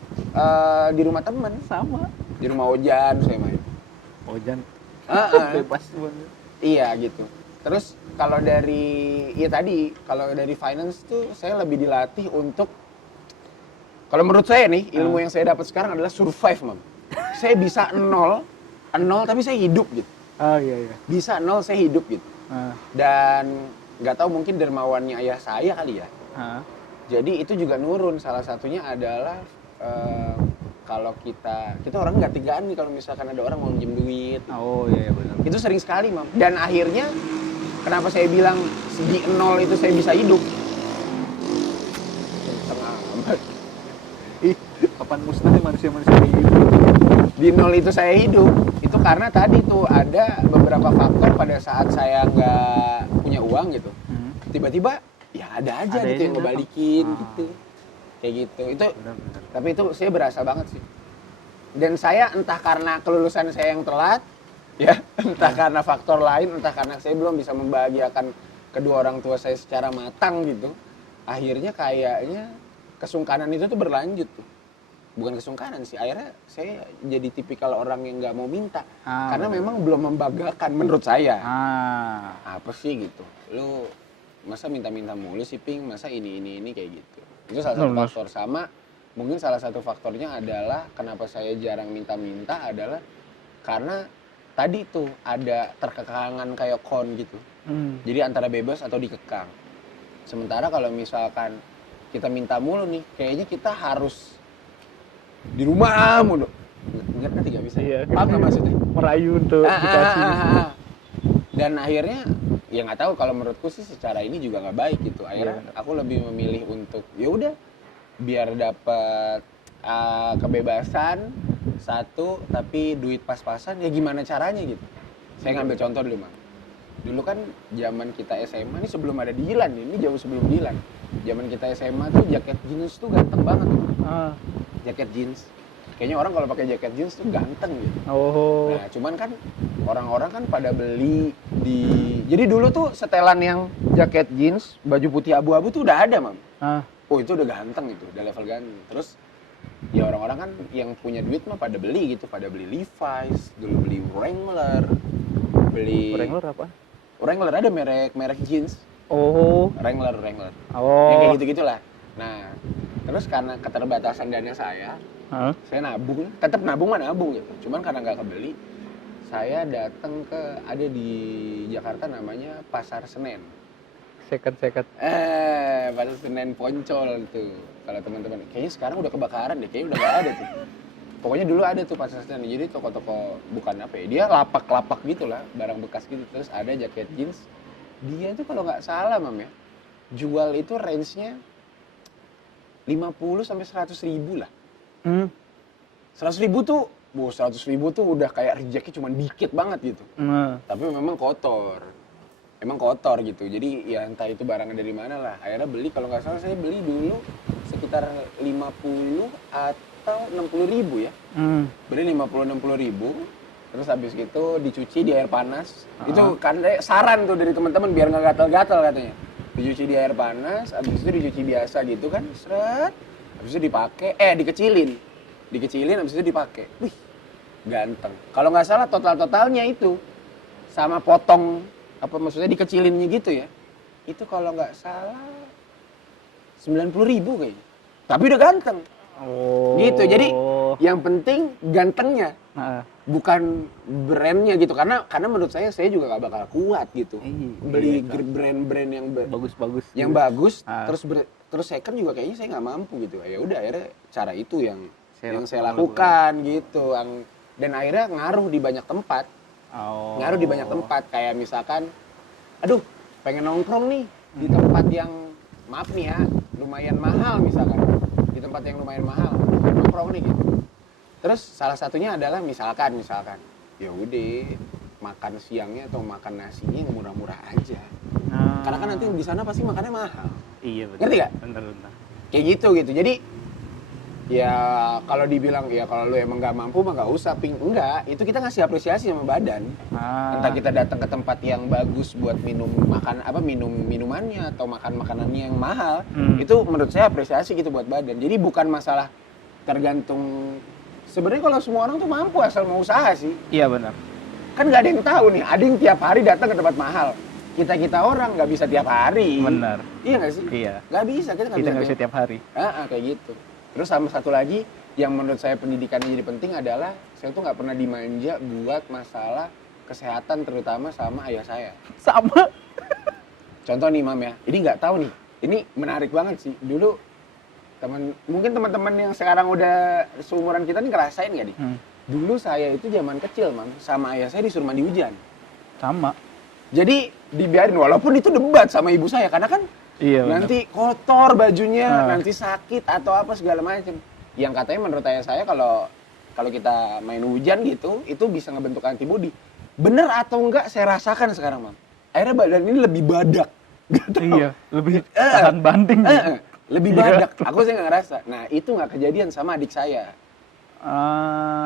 di rumah temen, Sama. di rumah Ojan saya main. Ojan. Bebas banget. Iya gitu. Terus kalau dari kalau dari finance tuh saya lebih dilatih untuk, kalau menurut saya nih ilmu yang saya dapat sekarang adalah survive Mam. Saya bisa nol tapi saya hidup gitu. Oh iya. Bisa nol saya hidup gitu. Dan nggak tahu mungkin dermawannya ayah saya kali ya. Jadi itu juga nurun. Salah satunya adalah kalau kita orang nggak tegaan nih kalau misalkan ada orang mau minjem duit. Oh iya benar. Itu sering sekali Mam. Dan akhirnya kenapa saya bilang di nol itu saya bisa hidup? Tengah amat. Kapan musnahnya manusia-manusia kayak gitu? Di nol itu saya hidup. Itu karena tadi tuh ada beberapa faktor pada saat saya nggak punya uang gitu. Tiba-tiba ya ada aja gitu yang ngebalikin gitu. Kayak gitu. Itu Benar. tapi itu saya berasa banget sih. Dan saya entah karena kelulusan saya yang telat, ya, entah karena faktor lain, entah karena saya belum bisa membahagiakan kedua orang tua saya secara matang gitu. Akhirnya kayaknya kesungkanan itu tuh berlanjut tuh. Bukan kesungkanan sih, akhirnya saya jadi tipikal orang yang nggak mau minta. Karena memang belum membanggakan menurut saya. Apa sih gitu, lu masa minta-minta mulu sih Ping, masa ini kayak gitu. Itu salah satu faktor. Sama mungkin salah satu faktornya adalah kenapa saya jarang minta-minta adalah karena tadi tuh ada terkekangan kayak kon gitu. Jadi antara bebas atau dikekang. Sementara kalau misalkan kita minta mulu nih, kayaknya kita harus di rumah mulu. Ngerti nggak bisa? Iya, Paham nggak maksudnya? Merayu untuk dikasih. Dan akhirnya ya nggak tahu, kalau menurutku sih secara ini juga nggak baik gitu. Akhirnya aku lebih memilih untuk ya udah biar dapat kebebasan satu, tapi duit pas-pasan, ya gimana caranya gitu. Saya ngambil contoh dulu Mang. Dulu kan zaman kita SMA, ini sebelum ada Dilan, ini jauh sebelum Dilan. Zaman kita SMA tuh jaket jeans tuh ganteng banget. Jaket jeans. Kayaknya orang kalau pakai jaket jeans tuh ganteng gitu. Nah, cuman kan orang-orang kan pada beli di. Jadi dulu tuh setelan yang jaket jeans, baju putih abu-abu tuh udah ada, Mam. Oh, itu udah ganteng itu, udah level ganteng. Terus ya orang-orang kan yang punya duit mah pada beli gitu, pada beli Levi's, dulu beli Wrangler. Wrangler apa? Wrangler ada merek jeans. Wrangler. Yang kayak gitu-gitulah. Nah, terus karena keterbatasan dana saya nabung, tetap nabung gitu. Cuman karena nggak kebeli, saya datang ada di Jakarta namanya Pasar Senen. Seket. Pasar Senen Poncol itu. Kalau teman-teman, kayaknya sekarang udah kebakaran deh, kayaknya udah nggak ada tuh. Pokoknya dulu ada tuh Pasar Senen. Jadi toko-toko bukan apa ya, dia lapak-lapak gitulah, barang bekas gitu. Terus ada jaket jeans. Dia tuh kalau nggak salah, Mam ya, jual itu range-nya 50 sampai 100 ribu lah. 100 ribu tuh, 100 ribu tuh udah kayak rezekinya cuma dikit banget gitu. Tapi memang kotor. Emang kotor gitu. Jadi ya entah itu barangnya dari mana lah. Akhirnya beli, kalau nggak salah saya beli dulu sekitar 50 atau 60 ribu ya. Beli 50-60 ribu. Terus habis itu dicuci di air panas. Itu kan saran tuh dari teman-teman biar nggak gatal-gatal katanya. Dicuci di air panas, habis itu dicuci biasa gitu kan, seret. Habis itu dipakai, dikecilin, habis itu dipakai. Wih, ganteng. Kalau nggak salah totalnya itu sama potong, apa maksudnya dikecilinnya gitu ya. Itu kalau nggak salah 90 ribu kayaknya. Tapi udah ganteng. Gitu. Jadi Yang penting gantengnya, Heeh. bukan brandnya gitu. Karena menurut saya juga nggak bakal kuat gitu. Beli Iya, brand-brand bagus-bagus. yang bagus, Ah. terus second juga kayaknya saya nggak mampu gitu. Ya udah akhirnya cara itu yang saya Lakukan. lakukan gitu. Dan akhirnya ngaruh di banyak tempat. Oh. Ngaruh di banyak tempat kayak misalkan, aduh pengen nongkrong nih di tempat yang maaf nih ya lumayan mahal misalkan, di tempat yang lumayan mahal nongkrong nih gitu. Terus salah satunya adalah misalkan ya udah makan siangnya atau makan nasinya yang murah-murah aja. Nah. Karena kan nanti di sana pasti makannya mahal. Iya betul. Ngerti gak? Bener. Kayak gitu. Jadi ya kalau dibilang ya kalau lu emang nggak mampu mah nggak usah enggak, itu kita ngasih apresiasi sama badan. Entah kita datang ke tempat yang bagus buat minum minumannya atau makan makanannya yang mahal, itu menurut saya apresiasi gitu buat badan. Jadi bukan masalah tergantung, sebenarnya kalau semua orang tuh mampu asal mau usaha sih. Iya benar. Kan nggak ada yang tahu nih, ada yang tiap hari datang ke tempat mahal. Kita orang nggak bisa tiap hari. Benar. Iya nggak sih? Iya. Nggak bisa, kita nggak bisa tiap hari. Kayak gitu. Terus sama satu lagi yang menurut saya pendidikannya jadi penting adalah saya tuh nggak pernah dimanja buat masalah kesehatan, terutama sama ayah saya. Sama. Contoh nih Mam ya, ini nggak tahu nih, ini menarik banget sih. Dulu mungkin teman-teman yang sekarang udah seumuran kita nih ngerasain nggak nih? Dulu saya itu zaman kecil Mam, sama ayah saya disuruh mandi hujan. Sama. Jadi dibiarin, walaupun itu debat sama ibu saya, karena kan Iya, nanti kotor bajunya, nanti sakit atau apa segala macam. Yang katanya menurut saya kalau kita main hujan gitu, itu bisa ngebentuk antibodi. Bener atau enggak saya rasakan sekarang, Mam. Akhirnya badan ini lebih badak. Iya, lebih tahan banting. Lebih badak. Aku sih nggak ngerasa. Nah, itu nggak kejadian sama adik saya.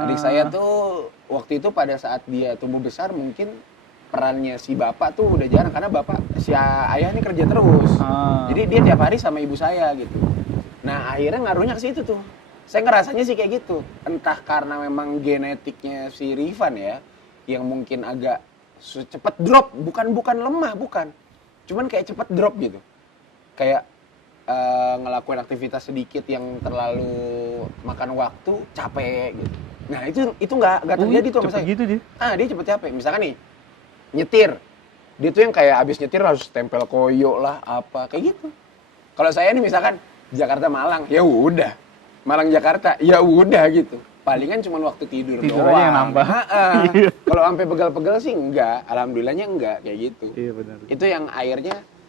Adik saya tuh waktu itu pada saat dia tumbuh besar mungkin perannya si bapak tuh udah jarang karena si ayah ini kerja terus. Jadi dia tiap hari sama ibu saya gitu. Nah, akhirnya ngaruhnya ke situ tuh. Saya ngerasanya sih kayak gitu. Entah karena memang genetiknya si Rifan ya, yang mungkin agak cepet drop, bukan lemah, bukan. Cuman kayak cepet drop gitu. Kayak ngelakuin aktivitas sedikit yang terlalu makan waktu, capek gitu. Nah, itu nggak terjadi tuh sama saya. Gitu dia. Dia cepet capek. Misalkan nih, nyetir, dia tuh yang kayak abis nyetir harus tempel koyo lah apa kayak gitu. Kalau saya nih misalkan Jakarta Malang, ya udah Malang Jakarta, ya udah gitu. Palingan cuma waktu tidur doang. Aja yang nambah. Kalau sampai pegel-pegel sih enggak, alhamdulillahnya enggak kayak gitu. Iya benar. Itu yang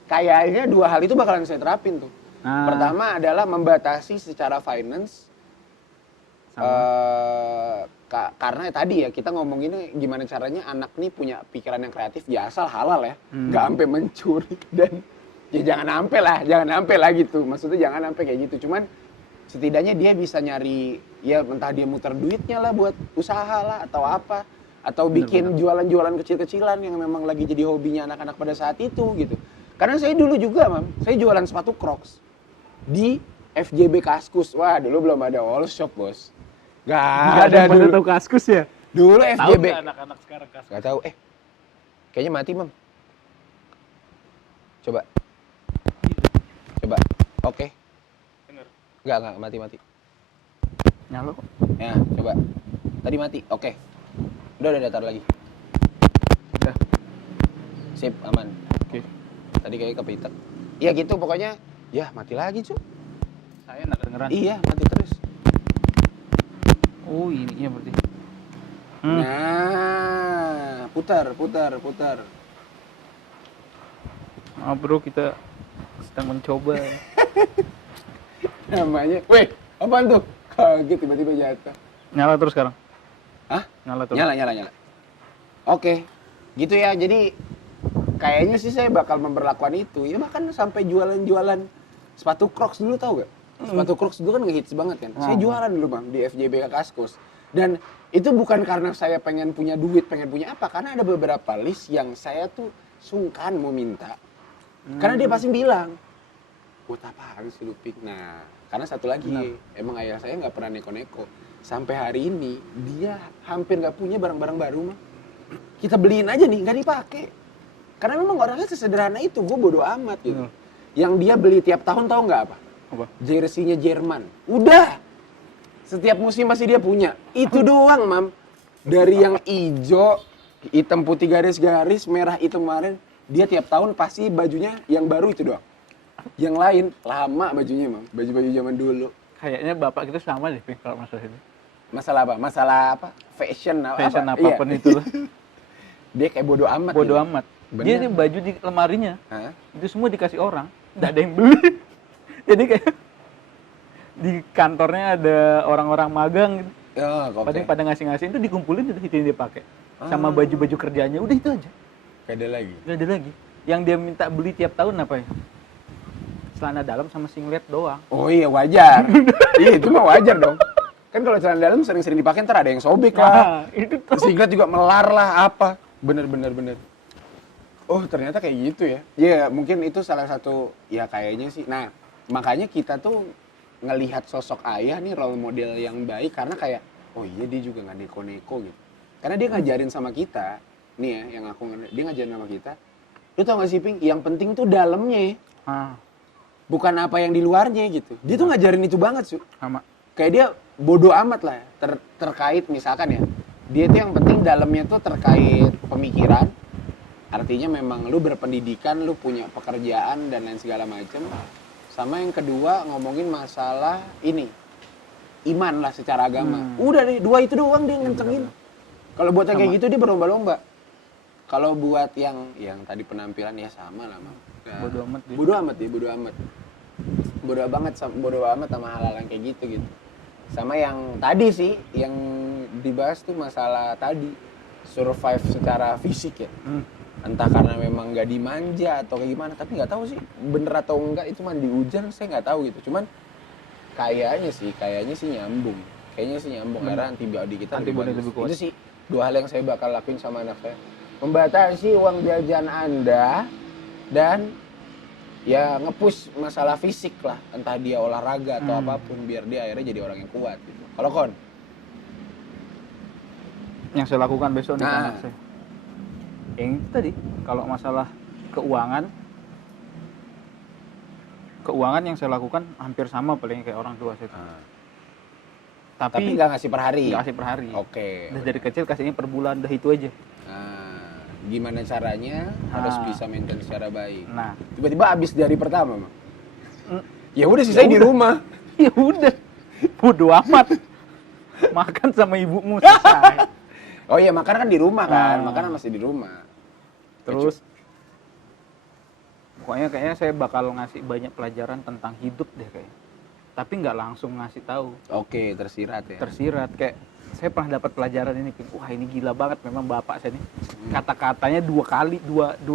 kayaknya dua hal itu bakalan saya terapin tuh. Pertama adalah membatasi secara finance. Karena tadi ya kita ngomonginnya gimana caranya anak nih punya pikiran yang kreatif ya asal halal ya, nggak sampai mencuri dan ya jangan sampai lah gitu, maksudnya jangan sampai kayak gitu. Cuman setidaknya dia bisa nyari ya entah dia muter duitnya lah buat usaha lah atau apa, atau bikin jualan-jualan kecil-kecilan yang memang lagi jadi hobinya anak-anak pada saat itu gitu. Karena saya dulu juga Mam, saya jualan sepatu Crocs di FJB Kaskus. Wah dulu belum ada all shop bos. Gak ada dulu. Tahu Kaskus ya? Dulu FJB. Tahu anak-anak sekarang Kaskus? Gak tahu. Kayaknya mati Mam. Coba. Oke. Bener. Enggak mati. Nyala kok. Ya, coba. Tadi mati. Oke. Udah taruh lagi. Udah. Sip, aman. Oke. Tadi kayak kepitek. Iya gitu pokoknya. Ya, mati lagi, Cuk. Saya enggak kedengeran. Iya, mati terus. Oh, ininya berarti. Nah, putar. Bro, kita sedang mencoba. Namanya, weh, apaan tuh? Kaget tiba-tiba jatuh. Nyala terus sekarang? Hah? Nyala terus. Nyala. Oke, gitu ya. Jadi kayaknya sih saya bakal memperlakukan itu. Ya bahkan sampai jualan-jualan sepatu Crocs dulu, tahu gak? Sepatu Crocs dulu kan ngehits banget kan. Saya jualan dulu Bang di FJB Kaskus. Dan itu bukan karena saya pengen punya duit, pengen punya apa. Karena ada beberapa list yang saya tuh sungkan mau minta. Karena dia pasti bilang, buat apaan sih lu Pik? Nah, karena satu lagi, emang ayah saya nggak pernah neko-neko. Sampai hari ini, dia hampir nggak punya barang-barang baru mah. Kita beliin aja nih, nggak dipakai. Karena memang orangnya sesederhana itu, gue bodo amat gitu. Yang dia beli tiap tahun tahu nggak apa? Apa? Jersey-nya Jerman. Udah! Setiap musim pasti dia punya. Itu doang, Mam. Dari yang hijau, hitam putih garis-garis, merah hitam kemarin, dia tiap tahun pasti bajunya yang baru itu doang. Yang lain lama bajunya, Mam. Baju-baju zaman dulu. Kayaknya bapak kita sama deh Ping, kalau masalah ini. Masalah apa? Masalah apa? Fashion Fashion apa? apapun Iya. itu lah. Dia kayak bodo amat. Bodo gitu. amat. Bener. Dia nih baju di lemarinya, Hah? itu semua dikasih orang, nggak ada yang beli. Jadi kayak di kantornya ada orang-orang magang gitu. Oh, oke. Pada ngasih-ngasih itu dikumpulin udah itu yang dia pakai. Sama baju-baju kerjanya udah itu aja. Gak ada lagi. Nggak ada lagi. Yang dia minta beli tiap tahun apa ya? Celana dalam sama singlet doang. Oh iya wajar. Iya itu mah wajar dong. Kan kalau celana dalam sering-sering dipakai ntar ada yang sobek lah. Nah, itu tuh. Singlet juga melar lah apa. Bener. Oh ternyata kayak gitu ya. Iya mungkin itu salah satu ya kayaknya sih. Nah makanya kita tuh ngelihat sosok ayah nih role model yang baik karena kayak oh iya dia juga nggak neko-neko gitu. Karena dia ngajarin sama kita nih ya yang dia ngajarin sama kita. Lu tau gak sih Ping? Yang penting tuh dalamnya. Ah, Bukan apa yang di luarnya gitu. Dia tuh ngajarin itu banget, Su. sama. Kayak dia bodoh amat lah ya, terkait misalkan ya. Dia tuh yang penting dalamnya tuh terkait pemikiran. Artinya memang lu berpendidikan, lu punya pekerjaan dan lain segala macem. Sama yang kedua ngomongin masalah ini. Iman lah secara agama. Udah deh, dua itu doang dia ngencengin. Kalau buat yang kayak gitu dia berlomba-lomba. Kalau buat yang tadi penampilan ya sama lah, Mam. Ya, Bodo amat dia. bodo amat ya, bodo amat. Bodo amat sama hal-hal yang kayak gitu. Sama yang tadi sih, yang dibahas tuh masalah tadi survive secara fisik ya. Entah karena memang nggak dimanja atau kayak gimana, tapi nggak tahu sih bener atau enggak itu mandi hujan saya nggak tahu gitu. Cuman kayaknya sih nyambung. Kayaknya sih nyambung karena antibody kita Antibody bagus. lebih kuat. Itu sih dua hal yang saya bakal lakuin sama anak saya. Membatasi uang jajan Anda dan ya nge-push masalah fisik lah, entah dia olahraga atau apapun biar dia akhirnya jadi orang yang kuat gitu. Kalau Kon? Yang saya lakukan besok nih Nah. anak saya. Yang itu tadi, kalau masalah keuangan yang saya lakukan hampir sama paling kayak orang tua saya. Tapi nggak ngasih per hari? Nggak kasih per hari. Oke. Udah dari kecil kasihnya per bulan, udah itu aja. Gimana caranya harus bisa maintain secara baik. Nah, Tiba-tiba habis dari pertama, Mang. Ya udah sisanya di rumah. ya udah, bodo amat. Makan sama ibumu selesai. Oh iya, makan kan di rumah kan. Nah. Makanan masih di rumah. Terus pokoknya kayaknya saya bakal ngasih banyak pelajaran tentang hidup deh kayaknya. Tapi nggak langsung ngasih tahu. Oke, tersirat ya. Tersirat kayak saya pernah dapat pelajaran ini, wah ini gila banget memang bapak saya nih. Kata-katanya dua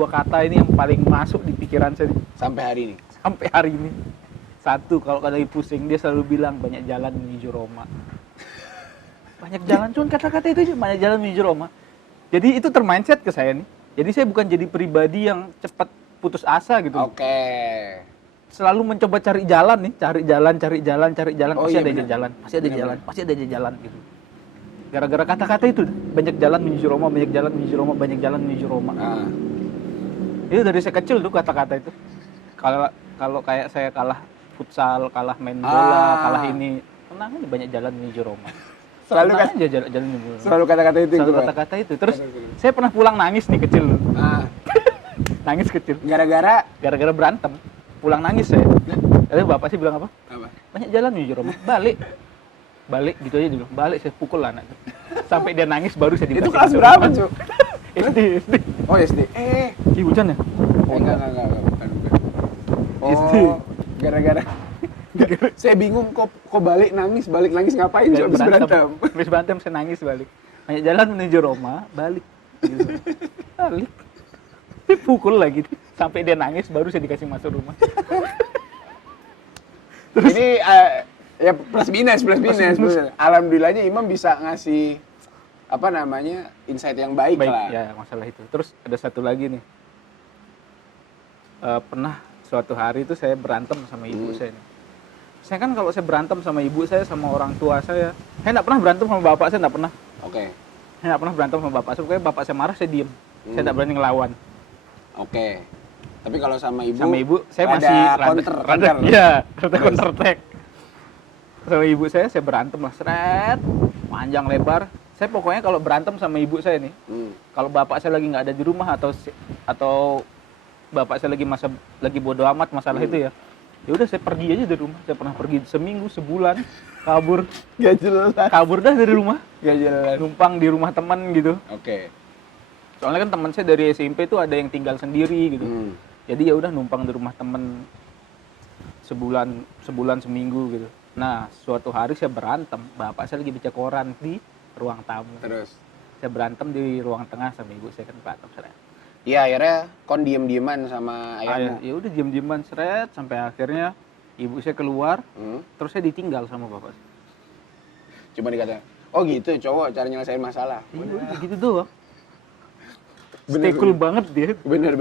kata ini yang paling masuk di pikiran saya nih. Sampai hari ini. Sampai hari ini. Satu, kalau lagi pusing dia selalu bilang banyak jalan menuju Roma. Banyak jalan, cuman kata-kata itu aja, banyak jalan menuju Roma. Jadi itu termindset ke saya nih. Jadi saya bukan jadi pribadi yang cepat putus asa gitu. Oke. Selalu mencoba cari jalan nih, cari jalan, Oh, pasti iya, ada benar. jalan, pasti ada Benar, jalan, pasti ada jalan gitu. Gara-gara kata-kata itu, banyak jalan menuju Roma, banyak jalan menuju Roma, banyak jalan menuju Roma. Itu dari saya kecil tuh kata-kata itu. Kalau kayak saya kalah futsal, kalah main bola, kalah ini, tenang aja banyak jalan menuju Roma. Selalu Tenang kan? aja jalan menuju Roma. Selalu kata-kata itu. Selalu keluar. kata-kata itu. Terus saya pernah pulang nangis nih kecil. Nangis kecil. Gara-gara Gara-gara berantem. Pulang nangis saya. Lalu bapak sih bilang apa? apa? Banyak jalan menuju Roma. Balik gitu aja dia bilang. Balik saya pukul lah anak. Sampai dia nangis baru saya Itu dibagi kelas masuk berapa, rumah. Cuk? SD. Oh, SD. Ih, hujan ya? Enggak, bukan. SD. Oh, gara-gara saya bingung kok balik nangis ngapain? Cuk? Habis berantem. Habis berantem saya nangis balik. Banyak jalan menuju Roma, balik. Gitu. Balik. Dipukul lagi. Sampai dia nangis baru saya dikasih masuk rumah. Ini ya plus minus. Alhamdulillahnya Imam bisa ngasih apa namanya insight yang baik lah. Ya masalah itu. Terus ada satu lagi nih. Pernah suatu hari itu saya berantem sama ibu saya nih. Saya kan kalau saya berantem sama ibu saya, sama orang tua saya nggak pernah berantem sama bapak saya, nggak pernah. Oke. Saya nggak pernah berantem sama bapak saya. Pokoknya bapak saya marah, saya diem. Saya nggak berani ngelawan. Oke. Tapi kalau sama ibu Sama ibu saya rada masih counter. rada counter attack. sama ibu saya berantem lah, seret, panjang lebar. Saya pokoknya kalau berantem sama ibu saya nih, kalau bapak saya lagi nggak ada di rumah atau bapak saya lagi bodo amat masalah itu ya, ya udah saya pergi aja dari rumah. Saya pernah pergi seminggu, sebulan, kabur, Gak jelas. kabur dah dari rumah, Gak jelas. numpang di rumah teman gitu. Oke. Soalnya kan teman saya dari SMP itu ada yang tinggal sendiri gitu. Jadi ya udah numpang di rumah temen sebulan seminggu gitu. Nah, suatu hari saya berantem. Bapak saya lagi baca koran di ruang tamu. Terus? Saya berantem di ruang tengah sama ibu saya kan berantem seret. Iya, akhirnya kon diem-dieman sama ayahmu. Ya udah diam-diaman seret sampai akhirnya ibu saya keluar, terus saya ditinggal sama bapak. Cuma dikata, oh gitu cowok cara nyelesain masalah. Iya, udah gitu doang. Bener, Stay cool banget dia. Bener.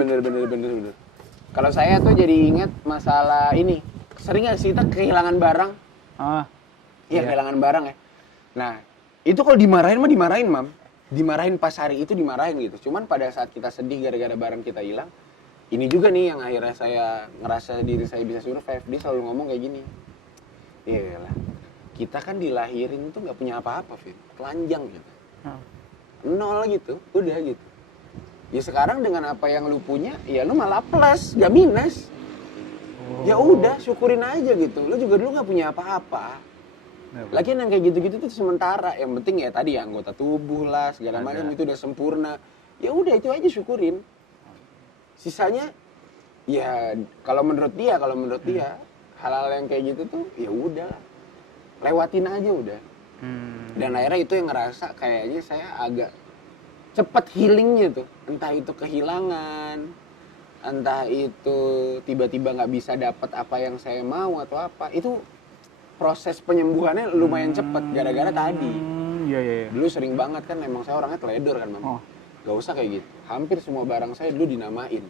Kalau saya tuh jadi inget masalah ini. Sering gak sih kita kehilangan barang? Iya, kehilangan barang ya. Nah, itu kalau dimarahin mah dimarahin, Mam. Dimarahin pas hari itu dimarahin gitu. Cuman pada saat kita sedih gara-gara barang kita hilang, ini juga nih yang akhirnya saya ngerasa diri saya bisa survive. Dia selalu ngomong kayak gini. Iya lah. Kita kan dilahirin itu nggak punya apa-apa, Fit. Telanjang gitu. Nol gitu, udah gitu. Ya sekarang dengan apa yang lu punya, ya lu malah plus, gak minus. Ya udah, syukurin aja gitu. Lu juga dulu nggak punya apa-apa. Lagian yang kayak gitu-gitu tuh sementara. Yang penting ya tadi ya anggota tubuh lah, segala macam itu udah sempurna. Ya udah itu aja syukurin. Sisanya ya kalau menurut dia hal-hal yang kayak gitu tuh ya udah lewatin aja udah. Dan akhirnya itu yang ngerasa kayaknya saya agak cepet healingnya tuh. Entah itu kehilangan, entah itu tiba-tiba nggak bisa dapat apa yang saya mau atau apa. Itu proses penyembuhannya lumayan cepet gara-gara tadi. Iya. Dulu sering banget kan emang saya orangnya teledor kan, Mam. Gak usah kayak gitu. Hampir semua barang saya dulu dinamain.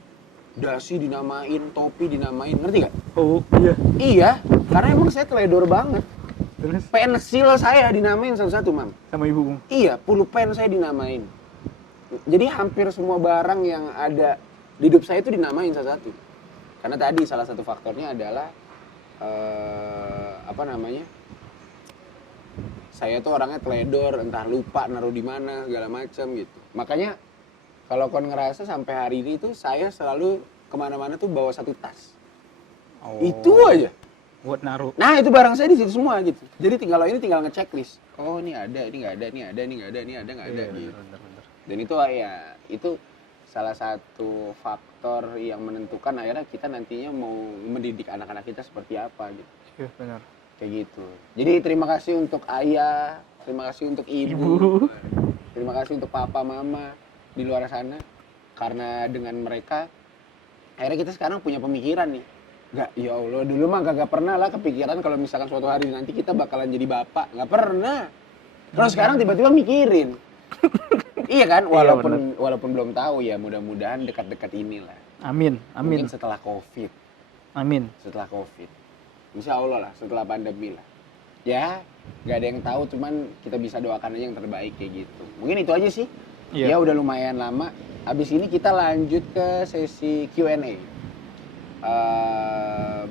Dasi dinamain, topi dinamain, ngerti gak? Oh, iya. Iya, karena emang saya teledor banget. Terus Pensil saya dinamain satu-satu, Mam. sama ibu. Iya, pulpen saya dinamain. Jadi hampir semua barang yang ada di hidup saya itu dinamain satu-satu. Karena tadi salah satu faktornya adalah saya tuh orangnya teledor, entah lupa naruh di mana segala macam gitu. Makanya kalau kon ngerasa sampai hari ini tuh saya selalu kemana-mana tuh bawa satu tas. Itu aja. Buat naruh. Nah itu barang saya di situ semua gitu. Jadi tinggal ngechecklist. Oh ini ada, ini nggak ada, ini ada, ini nggak ada, ini ada nggak ada gitu. Bener. Dan itu ya itu salah satu faktor yang menentukan akhirnya kita nantinya mau mendidik anak-anak kita seperti apa gitu. Iya benar. Kayak gitu. Jadi terima kasih untuk ayah, terima kasih untuk ibu. Terima kasih untuk papa mama di luar sana. Karena dengan mereka akhirnya kita sekarang punya pemikiran nih. Enggak, ya Allah, dulu mah gak pernah lah kepikiran kalau misalkan suatu hari nanti kita bakalan jadi bapak. Gak pernah. Terus sekarang tiba-tiba mikirin. Iya kan, walaupun belum tahu ya, mudah-mudahan dekat-dekat inilah. Amin. Mungkin setelah Covid. Amin. Setelah Covid. Insya Allah lah, setelah pandemi lah. Ya, nggak ada yang tahu, cuman kita bisa doakan aja yang terbaik kayak gitu. Mungkin itu aja sih. Iya. Ya udah lumayan lama. Habis ini kita lanjut ke sesi Q&A.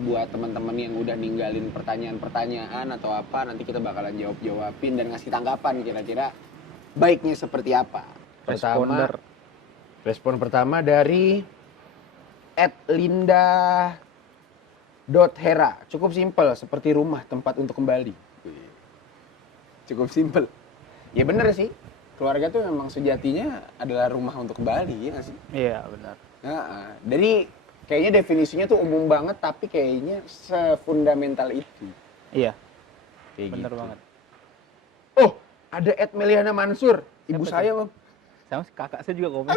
Buat teman-teman yang udah ninggalin pertanyaan-pertanyaan atau apa, nanti kita bakalan jawab-jawabin dan ngasih tanggapan kira-kira baiknya seperti apa. Respon pertama dari @linda.hera. Cukup simpel, seperti rumah, tempat untuk kembali. Cukup simpel. Ya bener sih. Keluarga tuh memang sejatinya adalah rumah untuk kembali, ya nggak sih? Iya benar. Jadi kayaknya definisinya tuh umum banget, tapi kayaknya sefundamental itu. Iya. Kayak Bener gitu. banget. Oh, ada Meliana Mansur, ibu Siapa saya, tuh? Bang. Sama kakak saya juga komen.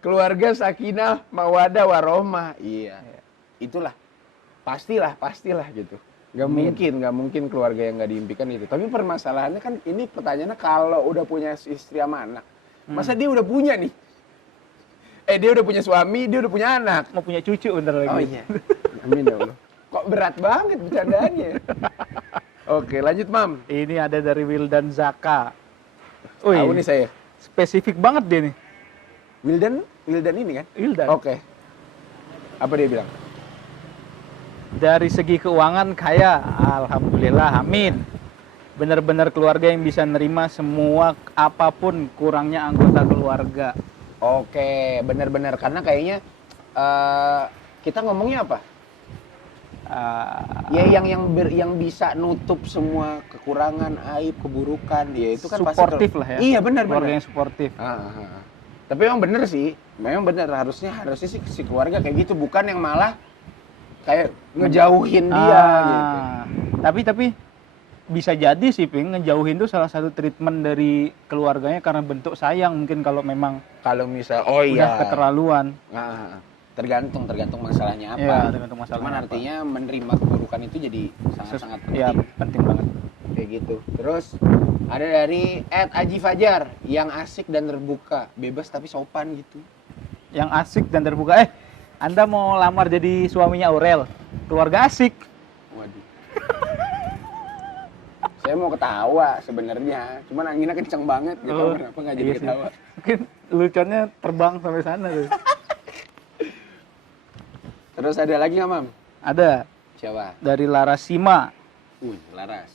Keluarga sakinah, mawadah, warohmah. Iya. Itulah. Pastilah gitu. Gak mungkin keluarga yang gak diimpikan itu. Tapi permasalahannya kan ini pertanyaannya kalau udah punya istri sama anak. Masa dia udah punya nih? Dia udah punya suami, dia udah punya anak. Mau punya cucu bentar lagi. Oh iya. Amin ya Allah. Kok berat banget bercandaannya. Oke, lanjut, Mam. Ini ada dari Wildan Zaka. Tahu nih saya. Spesifik banget dia nih. Wildan ini kan? Wildan. Oke. Apa dia bilang? Dari segi keuangan kaya, alhamdulillah, amin. Benar-benar keluarga yang bisa nerima semua apapun kurangnya anggota keluarga. Oke, benar-benar karena kayaknya kita ngomongnya apa? Ah, Ya yang bisa nutup semua kekurangan, aib, keburukan, ya itu kan pasti suportif lah ya. Iya, benar Keluarga benar. yang suportif. Tapi memang bener sih, memang bener harusnya sih si keluarga kayak gitu, bukan yang malah kayak ngejauhin dia gitu. Tapi bisa jadi sih Ping, ngejauhin tuh salah satu treatment dari keluarganya karena bentuk sayang mungkin kalau memang Kalau misal udah keterlaluan. tergantung masalahnya apa. Iya, tergantung masalahnya Cuman apa. artinya menerima keburukan itu jadi sangat-sangat penting. Ya, penting banget. Kayak gitu. Terus ada dari Aji Fajar yang asik dan terbuka, bebas tapi sopan gitu. Yang asik dan terbuka. Anda mau lamar jadi suaminya Aurel? Keluarga asik. Waduh. Saya mau ketawa sebenarnya, cuman anginnya kenceng banget gitu. Kenapa nggak jadi Iya sih. ketawa? Mungkin lucunya terbang sampai sana tuh. Terus ada lagi nggak, Mam? Ada Siapa? dari Larasima, Laras.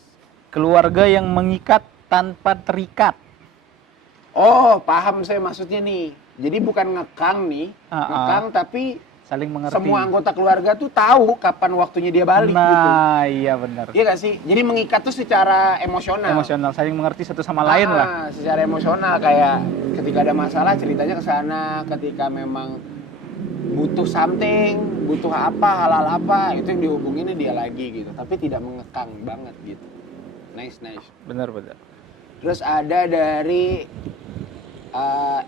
keluarga yang mengikat tanpa terikat. Oh, paham saya maksudnya nih. Jadi bukan ngekang nih, ngekang tapi Saling mengerti. semua anggota keluarga tuh tahu kapan waktunya dia balik gitu. Nah, iya benar. Iya gak sih? Jadi mengikat tuh secara emosional. Emosional, saling mengerti satu sama lain lah. Secara emosional kayak ketika ada masalah ceritanya ke sana, ketika memang butuh something, butuh apa, halal apa, itu yang dihubunginnya dia lagi gitu. Tapi tidak mengekang banget gitu. Nice. Benar. Terus ada dari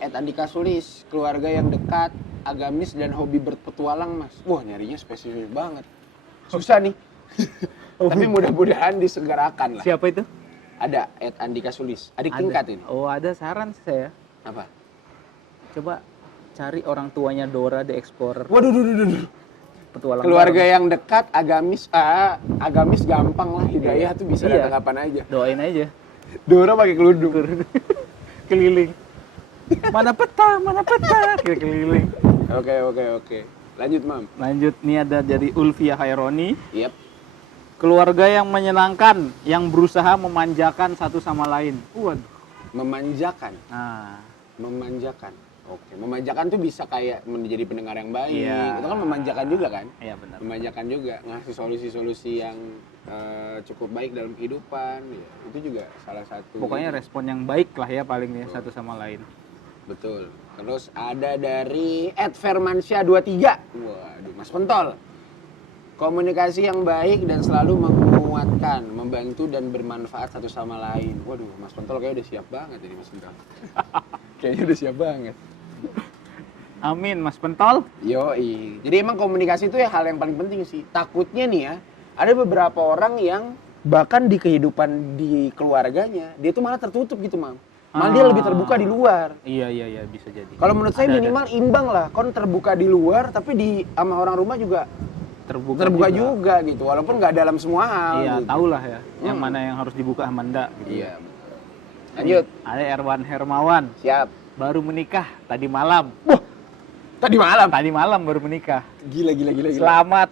Ed Andika Sulis, keluarga yang dekat, agamis dan hobi berpetualang, Mas. Wah, nyarinya spesifik banget. Susah nih. Tapi mudah-mudahan disegerakan lah. Siapa itu? Ada Ed Andika Sulis, adik tingkat ini. Oh, ada saran saya. Apa? Coba cari orang tuanya Dora the Explorer. Waduh. Petualang Keluarga bareng. yang dekat, agamis gampang lah, hidayah tuh bisa Iya. datang kapan aja. Doain aja. Dora pakai kerudung. Keliling. Mana peta? Keliling. Oke. Lanjut, Mam. Lanjut, nih ada dari Ulfia Haironi. Yep. Keluarga yang menyenangkan, yang berusaha memanjakan satu sama lain. Waduh. Memanjakan. Nah, Oke, memanjakan tuh bisa kayak menjadi pendengar yang baik. Iya. Itu kan memanjakan juga kan? iya benar. Memanjakan juga, ngasih solusi-solusi yang cukup baik dalam kehidupan. Ya, itu juga salah satu. Pokoknya respon yang baik lah ya paling ya satu sama lain. Betul. Terus ada dari @firmansyah23. Waduh, Mas Pentol. Komunikasi yang baik dan selalu menguatkan, membantu dan bermanfaat satu sama lain. Waduh, Mas Pentol kayaknya udah siap banget ini, Mas Pentol. Kayaknya udah siap banget. Amin, Mas Pentol. Yoi. Jadi emang komunikasi itu ya hal yang paling penting sih. Takutnya nih ya, ada beberapa orang yang bahkan di kehidupan di keluarganya, dia tuh malah tertutup gitu, Mam. Malah dia lebih terbuka di luar. Iya bisa jadi. Kalau menurut saya Ada. minimal imbang lah. Kon terbuka di luar, tapi di sama orang rumah juga terbuka juga gitu. Walaupun nggak dalam semua hal. Iya, gitu. tahulah ya. Yang mana yang harus dibuka sama enggak gitu. Iya. Lanjut. Ada Erwan Hermawan, Siap. baru menikah tadi malam. Tadi malam. Tadi malam baru menikah. Gila. Selamat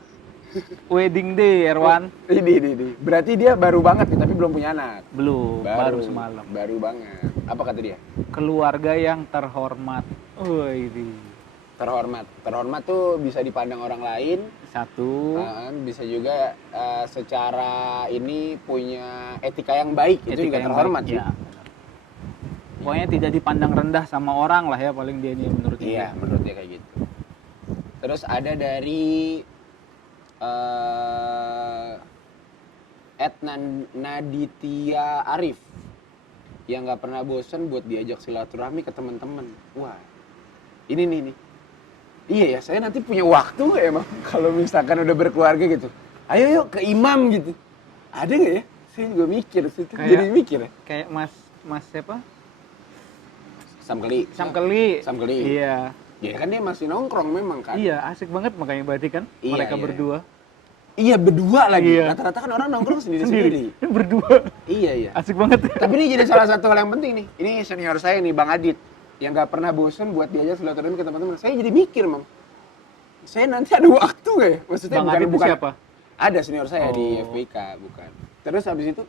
wedding day Erwan. Ini. Berarti dia baru banget nih, tapi belum punya anak. Belum, baru semalam. Baru banget. Apa kata dia? Keluarga yang terhormat. Ini Terhormat tuh bisa dipandang orang lain. satu. Bisa juga secara ini punya etika yang baik. Itu juga yang terhormat baik, sih. ya, benar. Pokoknya tidak dipandang rendah sama orang lah ya paling dia ini menurut dia. Iya, menurut dia kayak gitu. Terus ada dari Naditya Arif yang nggak pernah bosan buat diajak silaturahmi ke teman-teman. Wah, ini nih. Iya ya, saya nanti punya waktu nggak ya, Mam? Kalau misalkan udah berkeluarga gitu. Ayo yuk ke imam gitu. Ada nggak ya? Saya juga mikir situ. Jadi mikir ya. Kayak Mas siapa? Samkeli. Samkeli. Iya. Ya kan dia masih nongkrong memang kan. Iya, asik banget makanya berarti kan Iya, mereka iya. berdua. Iya, berdua lagi. Iya. Rata-rata kan orang nongkrong sendiri-sendiri. Berdua. Iya. Asik banget. Tapi ini jadi salah satu hal yang penting nih. Ini senior saya nih, Bang Adit. Yang gak pernah bosen buat diajak silaturahmi ke teman-teman. Saya jadi mikir, Mam. Saya nanti ada waktu gak ya? Maksudnya Bang Adit itu siapa? Ada senior saya di Oh. FPK, bukan. Terus habis itu,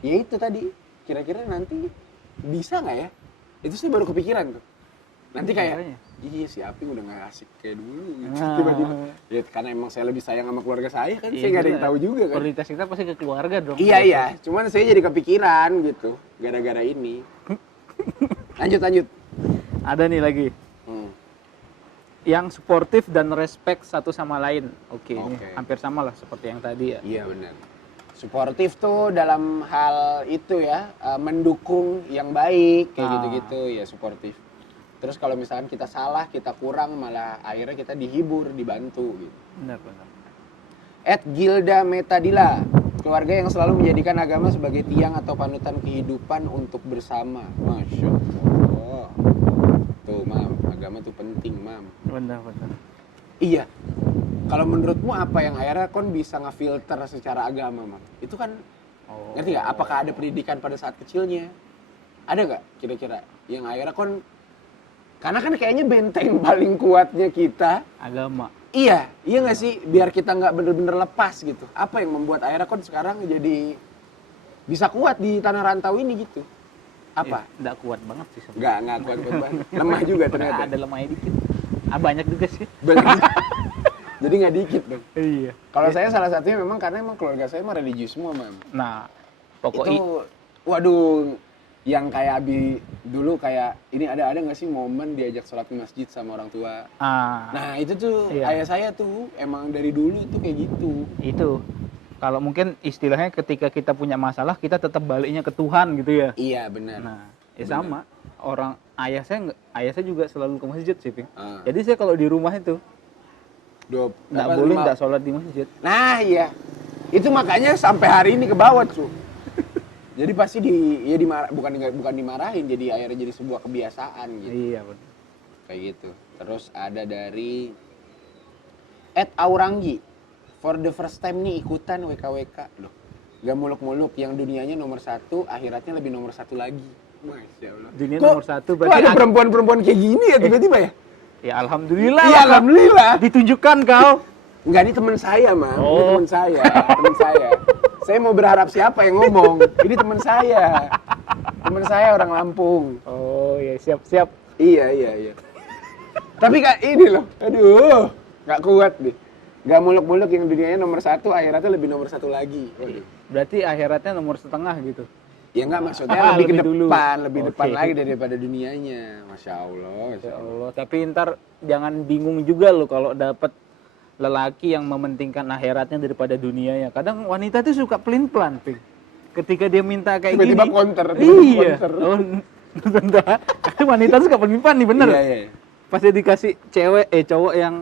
ya itu tadi, kira-kira nanti bisa nggak ya? Itu saya baru kepikiran tuh. Nanti kayak, Makanya. iya si Aping udah nggak asik kayak dulu gitu. Nah. Tiba-tiba, ya karena emang saya lebih sayang sama keluarga saya kan, Iya saya nggak ada yang juga. tahu juga kan. Prioritas kita pasti ke keluarga dong. Iya, cuman saya jadi kepikiran gitu, gara-gara ini. Lanjut. Ada nih lagi. Hmm. Yang suportif dan respect satu sama lain. Oke, ini Oke. hampir sama lah seperti yang tadi ya. Iya benar. Suportif tuh dalam hal itu ya, mendukung yang baik kayak Ah. gitu-gitu ya suportif. Terus kalau misalkan kita salah, kita kurang, malah akhirnya kita dihibur, dibantu gitu. Benar. Gilda Metadila, keluarga yang selalu menjadikan agama sebagai tiang atau panutan kehidupan untuk bersama. Masya Allah. Tuh mam, agama tuh penting mam. Benar. Iya. Kalau menurutmu apa yang akhirnya kon bisa ngefilter secara agama, Mam? Itu kan, ngerti nggak? Apakah ada pendidikan pada saat kecilnya? Ada nggak kira-kira yang akhirnya kon, karena kan kayaknya benteng paling kuatnya kita, Agama. iya nggak sih? Biar kita nggak bener-bener lepas gitu. Apa yang membuat akhirnya kon sekarang jadi bisa kuat di tanah rantau ini gitu? Apa? Nggak kuat banget sih sebenarnya. Nggak kuat banget. Lemah juga ternyata. Ada lemahnya dikit. Banyak juga sih. Jadi nggak dikit dong. Iya. Kalau saya salah satunya memang karena emang keluarga saya mah religius semua, Mam. Nah, pokoknya Itu, waduh, yang kayak Abi dulu kayak, ini ada nggak sih momen diajak sholat di masjid sama orang tua? Nah itu tuh, Iya. ayah saya tuh emang dari dulu tuh kayak gitu. itu kalau mungkin istilahnya ketika kita punya masalah kita tetap baliknya ke Tuhan gitu ya. Iya, benar. Nah, ya Benar. sama. Ayah saya juga selalu ke masjid sih, Ping. Ah. Jadi saya kalau di rumah itu nggak boleh nggak sholat di masjid. Nah iya, itu makanya sampai hari ini ke bawah tuh. Jadi pasti bukan dimarahin, jadi akhirnya jadi sebuah kebiasaan gitu. Iya, benar. Kayak gitu. Terus ada dari Auranggi, for the first time nih ikutan WKWK loh. Gak muluk-muluk, yang dunianya nomor 1, akhiratnya lebih nomor 1 lagi. Masya Allah. Dunia Kok- nomor 1 Kok ada perempuan-perempuan kayak gini ya tiba-tiba ya? Ya alhamdulillah. Iya, lah, Kak. alhamdulillah. Ditunjukkan kau. Enggak, ini teman saya, Mam. Ini Oh. teman saya, teman saya. Saya mau berharap siapa yang ngomong? Ini teman saya. Teman saya orang Lampung. Oh, ya siap-siap. Iya. Tapi Kak, ini loh. Aduh, nggak kuat deh. Nggak muluk-muluk, yang dunianya nomor 1, akhiratnya lebih nomor 1 lagi. Waduh. Berarti akhiratnya nomor setengah gitu. Ya nggak, maksudnya lebih ke Lebih dulu. depan, lebih Oke. depan lagi daripada dunianya. Masya Allah. Ya Allah, tapi ntar jangan bingung juga lo kalau dapat lelaki yang mementingkan akhiratnya daripada dunianya. Kadang wanita tuh suka pelin-pelan, Ping. Ketika dia minta kayak Tiba-tiba gini. counter, Iya. counter. Oh, bentar. Wanita tuh suka pelin-pelan nih, bener. Iya. Pas dia dikasih cowok yang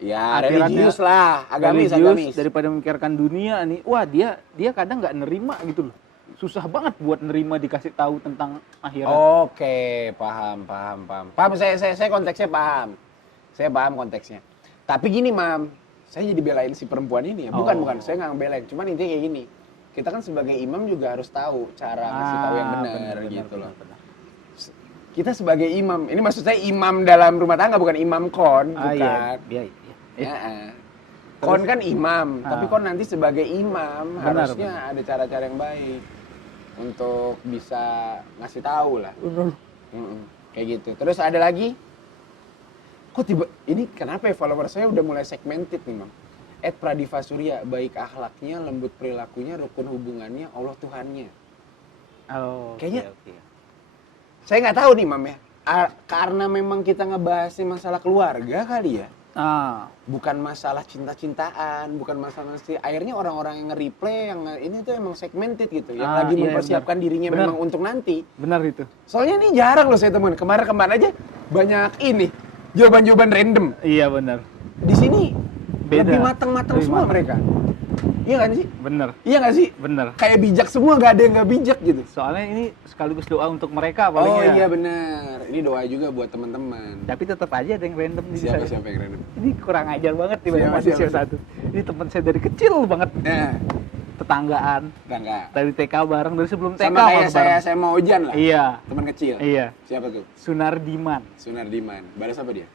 Ya, akhiratnya religius lah, agamis. daripada memikirkan dunia nih. Wah, dia kadang nggak nerima gitu loh. Susah banget buat nerima dikasih tahu tentang akhirat. Oke, paham. Paham, saya konteksnya paham. Saya paham konteksnya. Tapi gini, Mam, saya jadi belain si perempuan ini ya. Bukan, saya nggak ngebelain. Cuman intinya kayak gini. Kita kan sebagai imam juga harus tahu cara ngasih tahu yang benar gitu loh. Kita sebagai imam, ini maksud saya imam dalam rumah tangga, bukan imam kon, bukan. Iya. Kon kan imam, tapi Ah. kon nanti sebagai imam Benar, harusnya ada cara-cara yang baik untuk bisa ngasih tahu lah. Kayak gitu. Terus ada lagi, kok ini kenapa ya follower saya udah mulai segmented nih, Mam? Pradiva Surya, baik akhlaknya, lembut perilakunya, rukun hubungannya, Allah Tuhannya. Oh, Kayaknya- oke. Saya nggak tahu nih, Mam ya. Karena memang kita ngebahasnya masalah keluarga kali ya. Bukan masalah cinta-cintaan, bukan masalah akhirnya orang-orang yang nge-replay yang ini tuh emang segmented gitu, yang lagi Iya, mempersiapkan dirinya benar. memang untuk nanti. Benar itu. Soalnya ini jarang loh saya temuin. Kemarin aja banyak ini jawaban-jawaban random. Iya benar. Di sini Beda. lebih matang-matang Lebih semua matang. mereka. Iya kan sih? Benar. Iya nggak sih? Benar. Kayak bijak semua, nggak ada yang nggak bijak gitu. Soalnya ini sekaligus doa untuk mereka paling Oh ya. iya benar. Ini doa juga buat teman-teman. Tapi tetap aja ada yang random di saya. Siapa yang random? Ini kurang ajar banget tiba-tiba Siapa, masih siapa? satu. Ini teman saya dari kecil banget. Nah, Tetanggaan. enggak. Dari TK bareng, dari sebelum TK Sama kayak malah bareng. saya mau Ojan lah. Iya. Teman kecil. Iya. Siapa tuh? Sunardiman. Sunardiman. Balas apa dia?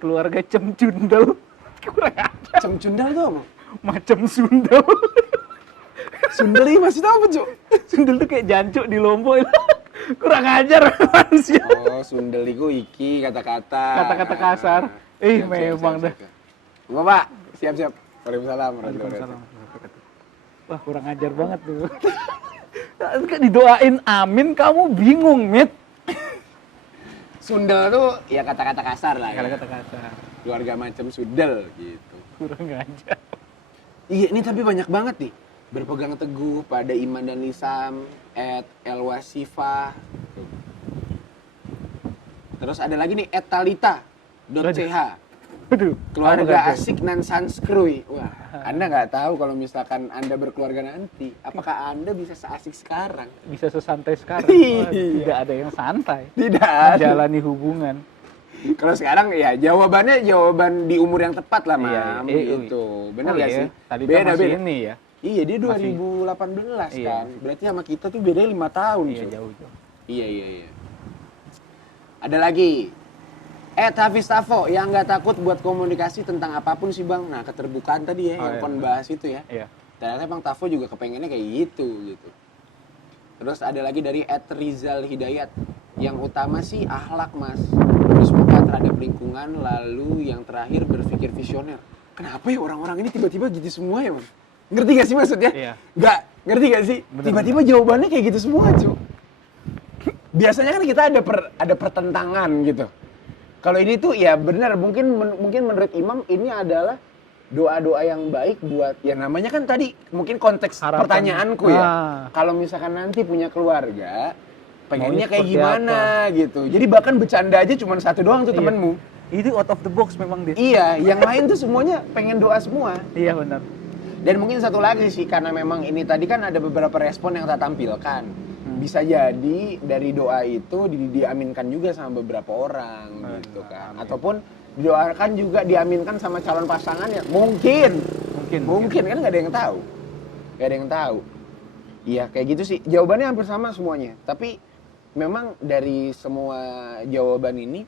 Keluarga Cemcundel. Kurang ajar. Cemcundal tuh apa? macam sundel. Sundel ini maksudnya apa, Cuk? Sundel tuh kayak jancuk di Lombok. Kurang ajar manusia. Oh, sundel itu iki kata-kata. Kata-kata kasar. Memang dah. Enggak, Pak. Siap-siap. Waalaikumsalam warahmatullahi wabarakatuh. Wah, kurang ajar banget tuh. Didoain amin, kamu bingung, Mit. Sundel tuh ya kata-kata kasar lah ya. Kata-kata kasar. Keluarga macam sundel gitu. Kurang ajar. Iya, ini tapi banyak banget nih. Berpegang teguh pada iman dan lisam, @elwasifah. Terus ada lagi nih @talita.ch. Aduh, Keluarga asik nan sanskruy. Wah, Anda nggak tahu kalau misalkan Anda berkeluarga nanti, apakah Anda bisa seasik sekarang? bisa sesantai sekarang. Iya. Wah, tidak ada yang santai. Tidak ada. Menjalani hubungan. Kalau sekarang ya jawabannya jawaban di umur yang tepat lah, Mam. Iya. Gitu. Benar Oh nggak iya, sih? Tadi Beda, masih beda. ini ya. Iya, dia Masih. 2018 Iya. kan. Berarti sama kita tuh bedanya 5 tahun. Iya, cuy. jauh-jauh. Iya. Ada lagi. Hafiz Tafo yang nggak takut buat komunikasi tentang apapun sih, Bang. Nah, keterbukaan tadi ya, Oh, yang iya, kon benar. bahas itu ya. Iya. Ternyata Bang Tafo juga kepengennya kayak gitu. Terus ada lagi dari @Rizal Hidayat. Yang utama sih akhlak, Mas. Terus peka terhadap lingkungan, lalu yang terakhir berpikir visioner. Kenapa ya orang-orang ini tiba-tiba gitu semua ya, Bang? Ngerti gak sih maksudnya? Iya. Nggak, ngerti gak sih? Bener, Tiba-tiba jawabannya kayak gitu semua, Cuk. Biasanya kan kita ada pertentangan gitu. Kalau ini tuh ya benar, mungkin menurut Imam ini adalah doa-doa yang baik buat, ya namanya kan tadi mungkin konteks Harapan. pertanyaanku ya. Ah. Kalau misalkan nanti punya keluarga, pengennya Maunya kayak seperti gimana gitu. Jadi bahkan bercanda aja cuma satu doang tuh Iya. temenmu. Itu out of the box memang dia. Iya, yang lain tuh semuanya pengen doa semua. Iya, benar. Dan mungkin satu lagi sih, karena memang ini tadi kan ada beberapa respon yang tak tampilkan. Bisa jadi dari doa itu diaminkan juga sama beberapa orang gitu kan. Amin. Ataupun didoakan juga diaminkan sama calon pasangannya. Mungkin kan nggak ada yang tahu. Nggak ada yang tahu. Iya, kayak gitu sih. Jawabannya hampir sama semuanya. Tapi memang dari semua jawaban ini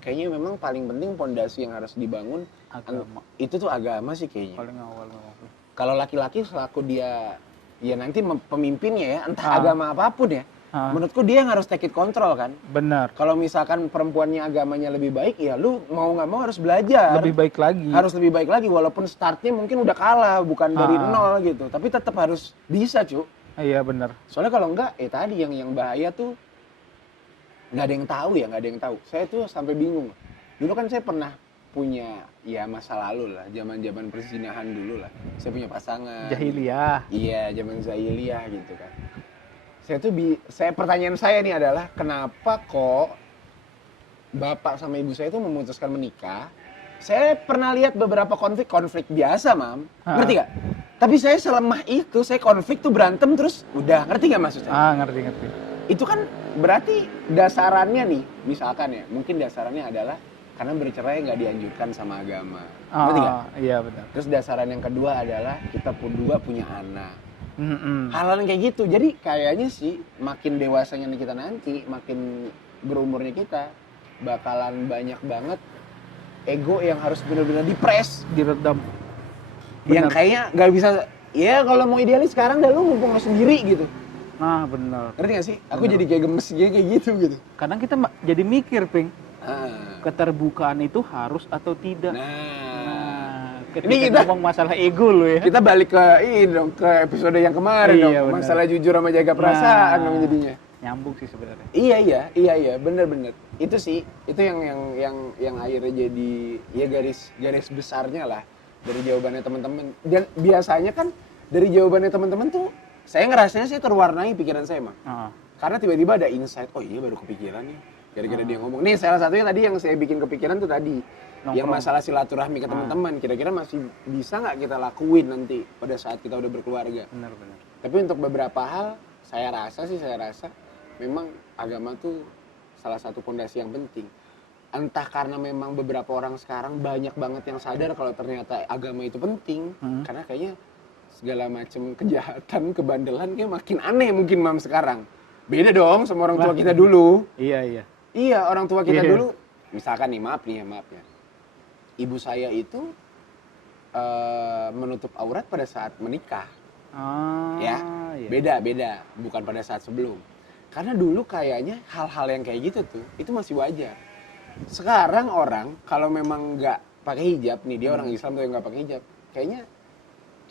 kayaknya memang paling penting pondasi yang harus dibangun Agama. itu tuh agama sih kayaknya. Paling awal. Kalau laki-laki selaku dia ya nanti pemimpinnya ya, entah Ah. agama apapun ya. Ah. Menurutku dia yang harus take it control kan. Benar. Kalau misalkan perempuannya agamanya lebih baik, ya lu mau nggak mau harus belajar. Lebih baik lagi. Harus lebih baik lagi, walaupun startnya mungkin udah kalah, bukan dari Ah. nol gitu. Tapi tetap harus bisa, cu. Iya, benar. Soalnya kalau enggak, tadi yang bahaya tuh nggak ada yang tahu ya, nggak ada yang tahu. Saya tuh sampai bingung. Dulu kan saya pernah punya ya masa lalu lah, zaman perzinahan dulu lah. Saya punya pasangan. Jahiliyah. Iya, zaman jahiliyah gitu kan. Pertanyaan saya nih adalah kenapa kok bapak sama ibu saya itu memutuskan menikah? Saya pernah lihat beberapa konflik biasa, Mam. Ngerti gak? Tapi saya selemah itu, saya konflik tuh berantem terus udah, ngerti gak maksudnya? Ngerti. Itu kan berarti dasarannya nih, misalkan ya, mungkin dasarannya adalah karena bercerai nggak dianjurkan sama agama. Ngerti gak? Iya, benar. Terus dasaran yang kedua adalah kita berdua punya anak. Mm-mm. Hal-hal yang kayak gitu. Jadi kayaknya sih makin dewasanya kita nanti, makin berumurnya kita, bakalan banyak banget ego yang harus benar-benar dipres. Diredam. Yang Benar. kayaknya nggak bisa, ya kalau mau idealis sekarang dah lu mumpung lo sendiri gitu. Nah, benar. Ngerti gak sih? Aku Benar. jadi kayak gemes kayak gitu. Kadang kita jadi mikir, Ping. Ah. Keterbukaan itu harus atau tidak? Nah, Ketika ini kita- ngomong masalah ego lo ya. kita balik ke ini dong, ke episode yang kemarin Iya, dong. benar. Masalah jujur sama jaga perasaan dong jadinya. Nyambung sih sebenarnya. Iya, bener. Itu sih, itu yang akhirnya jadi ya garis besarnya lah dari jawabannya teman-teman. Dan biasanya kan dari jawabannya teman-teman tuh saya ngerasanya sih terwarnai pikiran saya, Mak. Karena tiba-tiba ada insight, oh iya baru kepikiran nih. Gara-gara dia ngomong. Nih salah satunya tadi yang saya bikin kepikiran tuh tadi. Yang masalah silaturahmi ke teman-teman. Kira-kira masih bisa nggak kita lakuin nanti pada saat kita udah berkeluarga. Benar. Tapi untuk beberapa hal, saya rasa memang agama tuh salah satu pondasi yang penting. Entah karena memang beberapa orang sekarang banyak banget yang sadar kalau ternyata agama itu penting. Karena kayaknya segala macam kejahatan, kebandelan kayak makin aneh mungkin Mam sekarang. Beda dong sama orang tua kita dulu. Iya. Iya, orang tua kita Iya. dulu, misalkan nih, maaf ya. Ibu saya itu menutup aurat pada saat menikah. Iya. Beda, bukan pada saat sebelum. Karena dulu kayaknya hal-hal yang kayak gitu tuh, itu masih wajar. Sekarang orang kalau memang nggak pakai hijab nih, dia orang Islam tuh yang nggak pakai hijab, kayaknya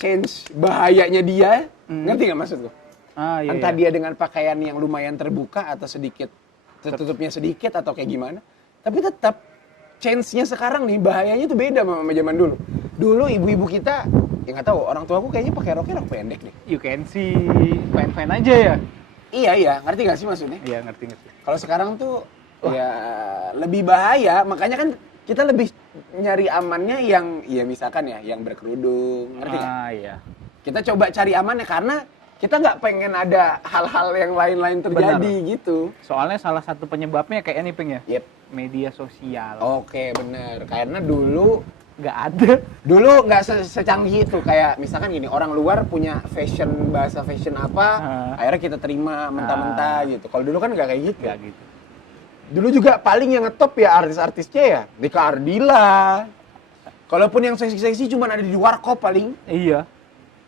change bahayanya dia, ngerti nggak maksudku? Iya, Entah iya. dia dengan pakaian yang lumayan terbuka atau sedikit tertutupnya sedikit atau kayak gimana, tapi tetap change-nya sekarang nih bahayanya tuh beda sama zaman dulu. Dulu ibu-ibu kita, ya nggak tahu, orang tuaku kayaknya pakai rok pendek deh. You can see fine-fine aja ya. Iya, ngerti nggak sih maksudnya? Iya, ngerti. Kalau sekarang tuh ya lebih bahaya, makanya kan kita lebih nyari amannya yang ya misalkan ya yang berkerudung, ngerti nggak? Iya. Kita coba cari amannya karena kita nggak pengen ada hal-hal yang lain-lain terjadi gitu. Soalnya salah satu penyebabnya kayak ini Ping ya. Yep. Media sosial. Oke, bener. Karena dulu Nggak ada. nggak secanggih itu, kayak misalkan gini, orang luar punya bahasa fashion apa, akhirnya kita terima mentah-mentah gitu. Kalau dulu kan nggak kayak gitu. Nggak gitu. Dulu juga paling yang ngetop ya artis-artisnya ya Dika Ardila. Kalaupun yang seksi-seksi cuma ada di warkop paling, Iya.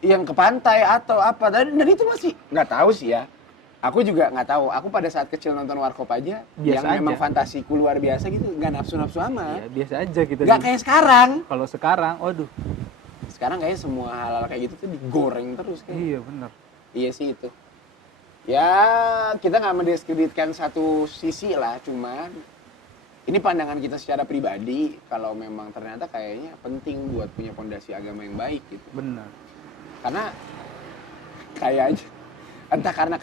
yang ke pantai atau apa. Dan itu masih nggak tahu sih ya. Aku juga nggak tahu. Aku pada saat kecil nonton warkop aja, Biasa yang memang aja. fantasiku luar biasa gitu, nggak nafsu-nafsu amat. Iya, biasa aja gitu. Nggak kayak sekarang. Kalau sekarang, waduh. Sekarang kayaknya semua hal-hal kayak gitu tuh digoreng terus kayaknya. Iya, bener. Iya sih itu. Ya, kita nggak mendiskreditkan satu sisi lah, cuman ini pandangan kita secara pribadi, kalau memang ternyata kayaknya penting buat punya fondasi agama yang baik gitu. Bener. Karena kayaknya, entah karena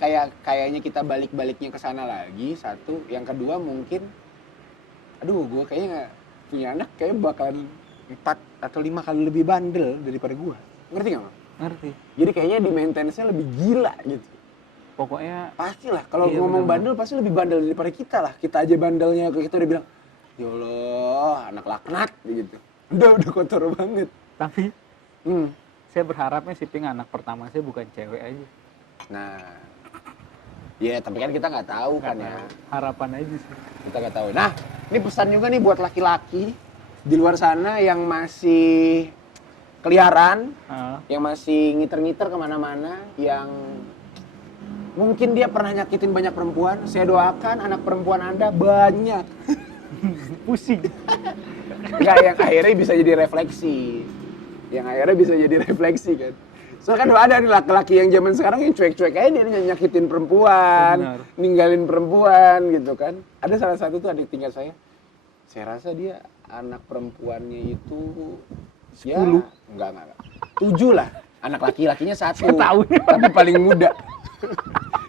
kayaknya kita balik-baliknya ke sana lagi, satu. Yang kedua mungkin, aduh gue kayaknya nggak punya anak, kayaknya bakalan 4 atau 5 kali lebih bandel daripada gue. Ngerti nggak, Mam? Ngerti. Jadi kayaknya di maintenance-nya lebih gila gitu. Pokoknya Pastilah, kalau Iya, ngomong bener-bener. bandel pasti lebih bandel daripada kita lah. Kita aja bandelnya, kita udah bilang, ya Allah, anak laknat gitu. Udah kotor banget. tapi Hmm. saya berharapnya si Ping anak pertama saya bukan cewek aja. Nah, ya tapi kan kita nggak tahu kan ya. Harapan aja sih. Kita nggak tahu. Nah, ini pesan juga nih buat laki-laki di luar sana yang masih keliaran, yang masih ngiter-ngiter kemana-mana, yang mungkin dia pernah nyakitin banyak perempuan. Saya doakan anak perempuan Anda banyak. Pusing. Enggak, yang akhirnya bisa jadi refleksi. Yang akhirnya bisa jadi refleksi kan. Soalnya kan ada nih laki-laki yang zaman sekarang yang cuek-cuek aja, dia nyakitin perempuan, Benar. ninggalin perempuan gitu kan. Ada salah satu tuh adik tingkat saya. Saya rasa dia anak perempuannya itu 10. ya, enggak. 7 lah. Anak laki-lakinya 1. Saya tahu. Tapi paling muda.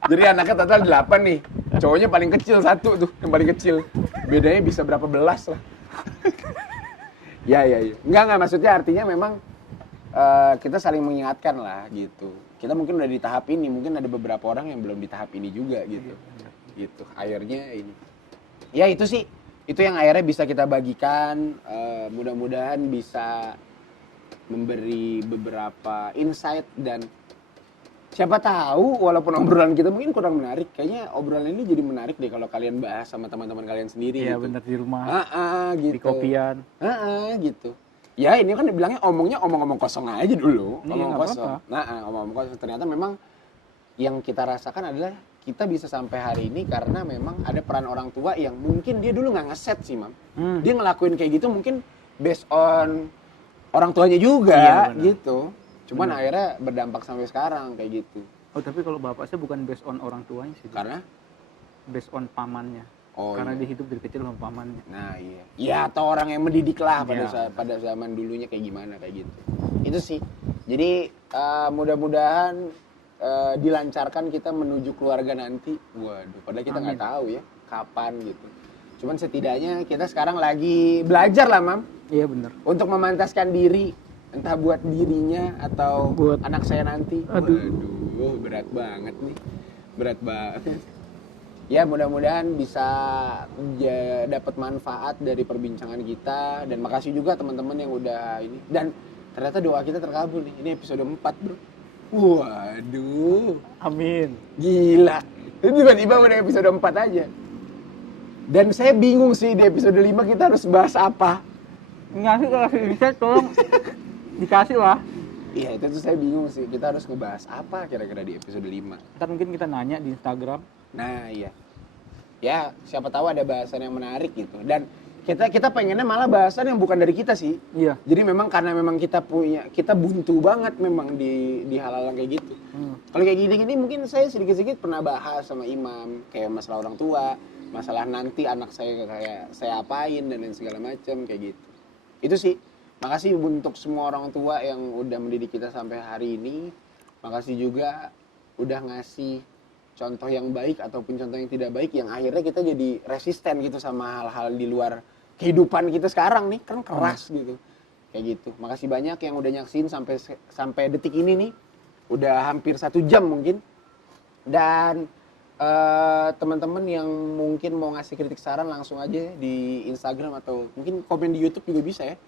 Jadi anaknya total 8 nih. Cowoknya paling kecil 1 tuh, yang paling kecil. Bedanya bisa berapa belas lah. Ya. Enggak, maksudnya artinya memang kita saling mengingatkan lah gitu. Kita mungkin udah di tahap ini, mungkin ada beberapa orang yang belum di tahap ini juga gitu. Gitu. Akhirnya ini. Ya itu sih. Itu yang akhirnya bisa kita bagikan, mudah-mudahan bisa memberi beberapa insight dan siapa tahu walaupun obrolan kita mungkin kurang menarik, kayaknya obrolan ini jadi menarik deh kalau kalian bahas sama teman-teman kalian sendiri. Iya, gitu. bener, di rumah. Gitu. Di kopian. Gitu. Ya ini kan dibilangnya omong-omong kosong aja dulu, Iya, omong nggak kosong. Omong kosong. Ternyata memang yang kita rasakan adalah kita bisa sampai hari ini karena memang ada peran orang tua yang mungkin dia dulu nggak ngeset sih, Mam. Dia ngelakuin kayak gitu mungkin based on orang tuanya juga, Iya, benar. gitu. Cuman akhirnya berdampak sampai sekarang kayak gitu. Oh, tapi kalau bapak saya bukan based on orang tuanya sih. Karena Based on pamannya. Oh, Karena iya. dia hidup dari kecil sama pamannya. Nah iya. Ya atau orang yang mendidik lah Iya. pada zaman dulunya kayak gimana kayak gitu. Itu sih. Jadi mudah-mudahan dilancarkan kita menuju keluarga nanti. Waduh, padahal kita nggak tahu ya kapan gitu. Cuman setidaknya kita sekarang lagi belajar lah, Mam, Iya, bener. untuk memantaskan diri, entah buat dirinya atau Buat anak saya nanti. Aduh. Waduh, berat banget nih. Berat banget. Ya mudah-mudahan bisa dapat manfaat dari perbincangan kita, dan makasih juga teman-teman yang udah ini, dan ternyata doa kita terkabul nih. Ini episode 4, Bro. Waduh, Amin. gila. Itu tiba-tiba udah episode 4 aja. Dan saya bingung sih di episode 5 kita harus bahas apa. Ngasih kalau bisa tolong Dikasih lah. Iya, itu tuh saya bingung sih. Kita harus ngebahas apa kira-kira di episode 5. Ntar mungkin kita nanya di Instagram. Nah, iya. Ya, siapa tahu ada bahasan yang menarik gitu. Dan kita pengennya malah bahasan yang bukan dari kita sih. Iya. Jadi memang karena memang kita buntu banget memang di hal-hal yang kayak gitu. Kalau kayak gini-gini mungkin saya sedikit-sedikit pernah bahas sama Imam kayak masalah orang tua, masalah nanti anak saya kayak saya apain dan lain segala macam kayak gitu. Itu sih. Makasih untuk semua orang tua yang udah mendidik kita sampai hari ini. Makasih juga udah ngasih contoh yang baik ataupun contoh yang tidak baik yang akhirnya kita jadi resisten gitu sama hal-hal di luar kehidupan kita sekarang nih, kan keras gitu. Kayak gitu. Makasih banyak yang udah nyaksin sampai detik ini nih. Udah hampir 1 jam mungkin. Dan teman-teman yang mungkin mau ngasih kritik saran langsung aja di Instagram atau mungkin komen di YouTube juga bisa ya.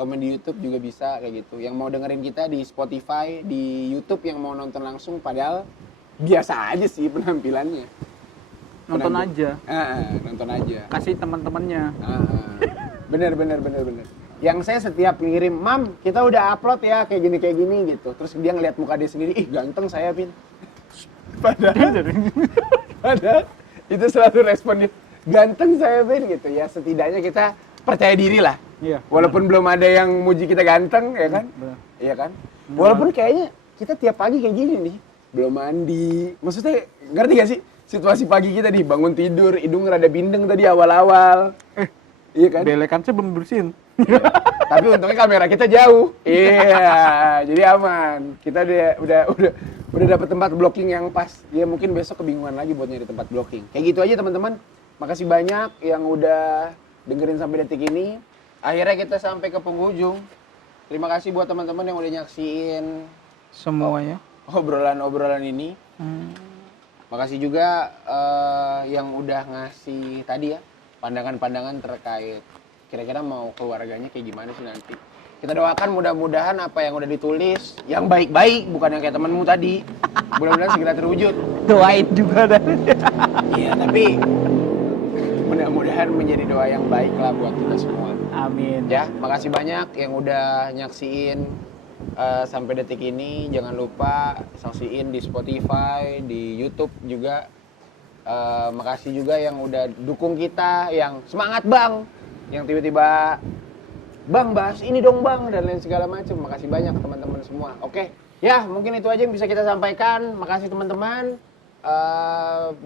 Komen di YouTube juga bisa kayak gitu. Yang mau dengerin kita di Spotify, di YouTube yang mau nonton langsung padahal biasa aja sih penampilannya. Nonton aja. Nonton aja. Kasih teman-temannya. Bener. Yang saya setiap ngirim, "Mam, kita udah upload ya kayak gini gitu." Terus dia ngeliat muka dia sendiri, "Ih, ganteng saya, Pin." Padahal itu selalu respon dia, "Ganteng saya, Pin." gitu ya. Setidaknya kita percaya diri lah. Iya. Walaupun belum ada yang muji kita ganteng, ya kan? Bener. Iya kan? Walaupun kayaknya kita tiap pagi kayak gini nih, belum mandi. Maksudnya ngerti gak sih situasi pagi kita nih, bangun tidur, hidung rada bindeng tadi awal-awal. Iya kan? Belekan saya belum bersihin. Iya. Tapi untungnya kamera kita jauh. Iya, jadi aman. Kita udah dapat tempat blocking yang pas. Ya mungkin besok kebingungan lagi buat nyari tempat blocking. Kayak gitu aja teman-teman. Makasih banyak yang udah dengerin sampai detik ini. Akhirnya kita sampai ke penghujung. Terima kasih buat teman-teman yang udah nyaksiin Semuanya. obrolan-obrolan ini. Makasih juga yang udah ngasih tadi ya pandangan-pandangan terkait kira-kira mau keluarganya kayak gimana sih nanti. Kita doakan mudah-mudahan apa yang udah ditulis yang baik-baik, bukan yang kayak temenmu tadi. Mudah-mudahan segera terwujud. Doain juga dah. Iya, tapi mudah-mudahan menjadi doa yang baik lah buat kita semua. Amin. Ya, makasih banyak yang udah nyaksiin sampai detik ini. Jangan lupa saksiin di Spotify, di YouTube juga. Makasih juga yang udah dukung kita, yang semangat bang, yang tiba-tiba bang bahas ini dong bang dan lain segala macam. Makasih banyak teman-teman semua. Oke, ya mungkin itu aja yang bisa kita sampaikan. Makasih teman-teman.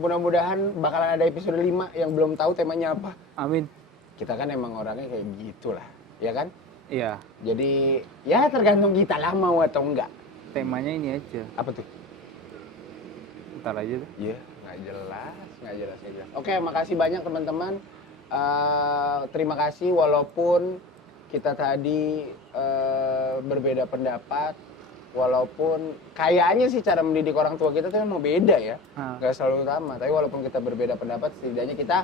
Mudah-mudahan bakalan ada episode 5 yang belum tahu temanya apa. Amin. Kita kan emang orangnya kayak gitulah, ya kan? Iya. Jadi ya tergantung kita lah mau atau enggak. Temanya ini aja. Apa tuh? Ntar aja tuh. Iya, nggak jelas. Oke, makasih banyak teman-teman. Terima kasih walaupun kita tadi berbeda pendapat, walaupun kayaknya sih cara mendidik orang tua kita tuh emang beda ya, nggak selalu sama. Tapi walaupun kita berbeda pendapat, setidaknya kita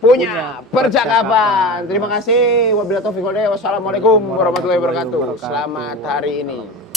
punya percakapan. Terima kasih. Wabillahi taufiq wal hidayah. Wassalamualaikum warahmatullahi wabarakatuh. Selamat hari ini.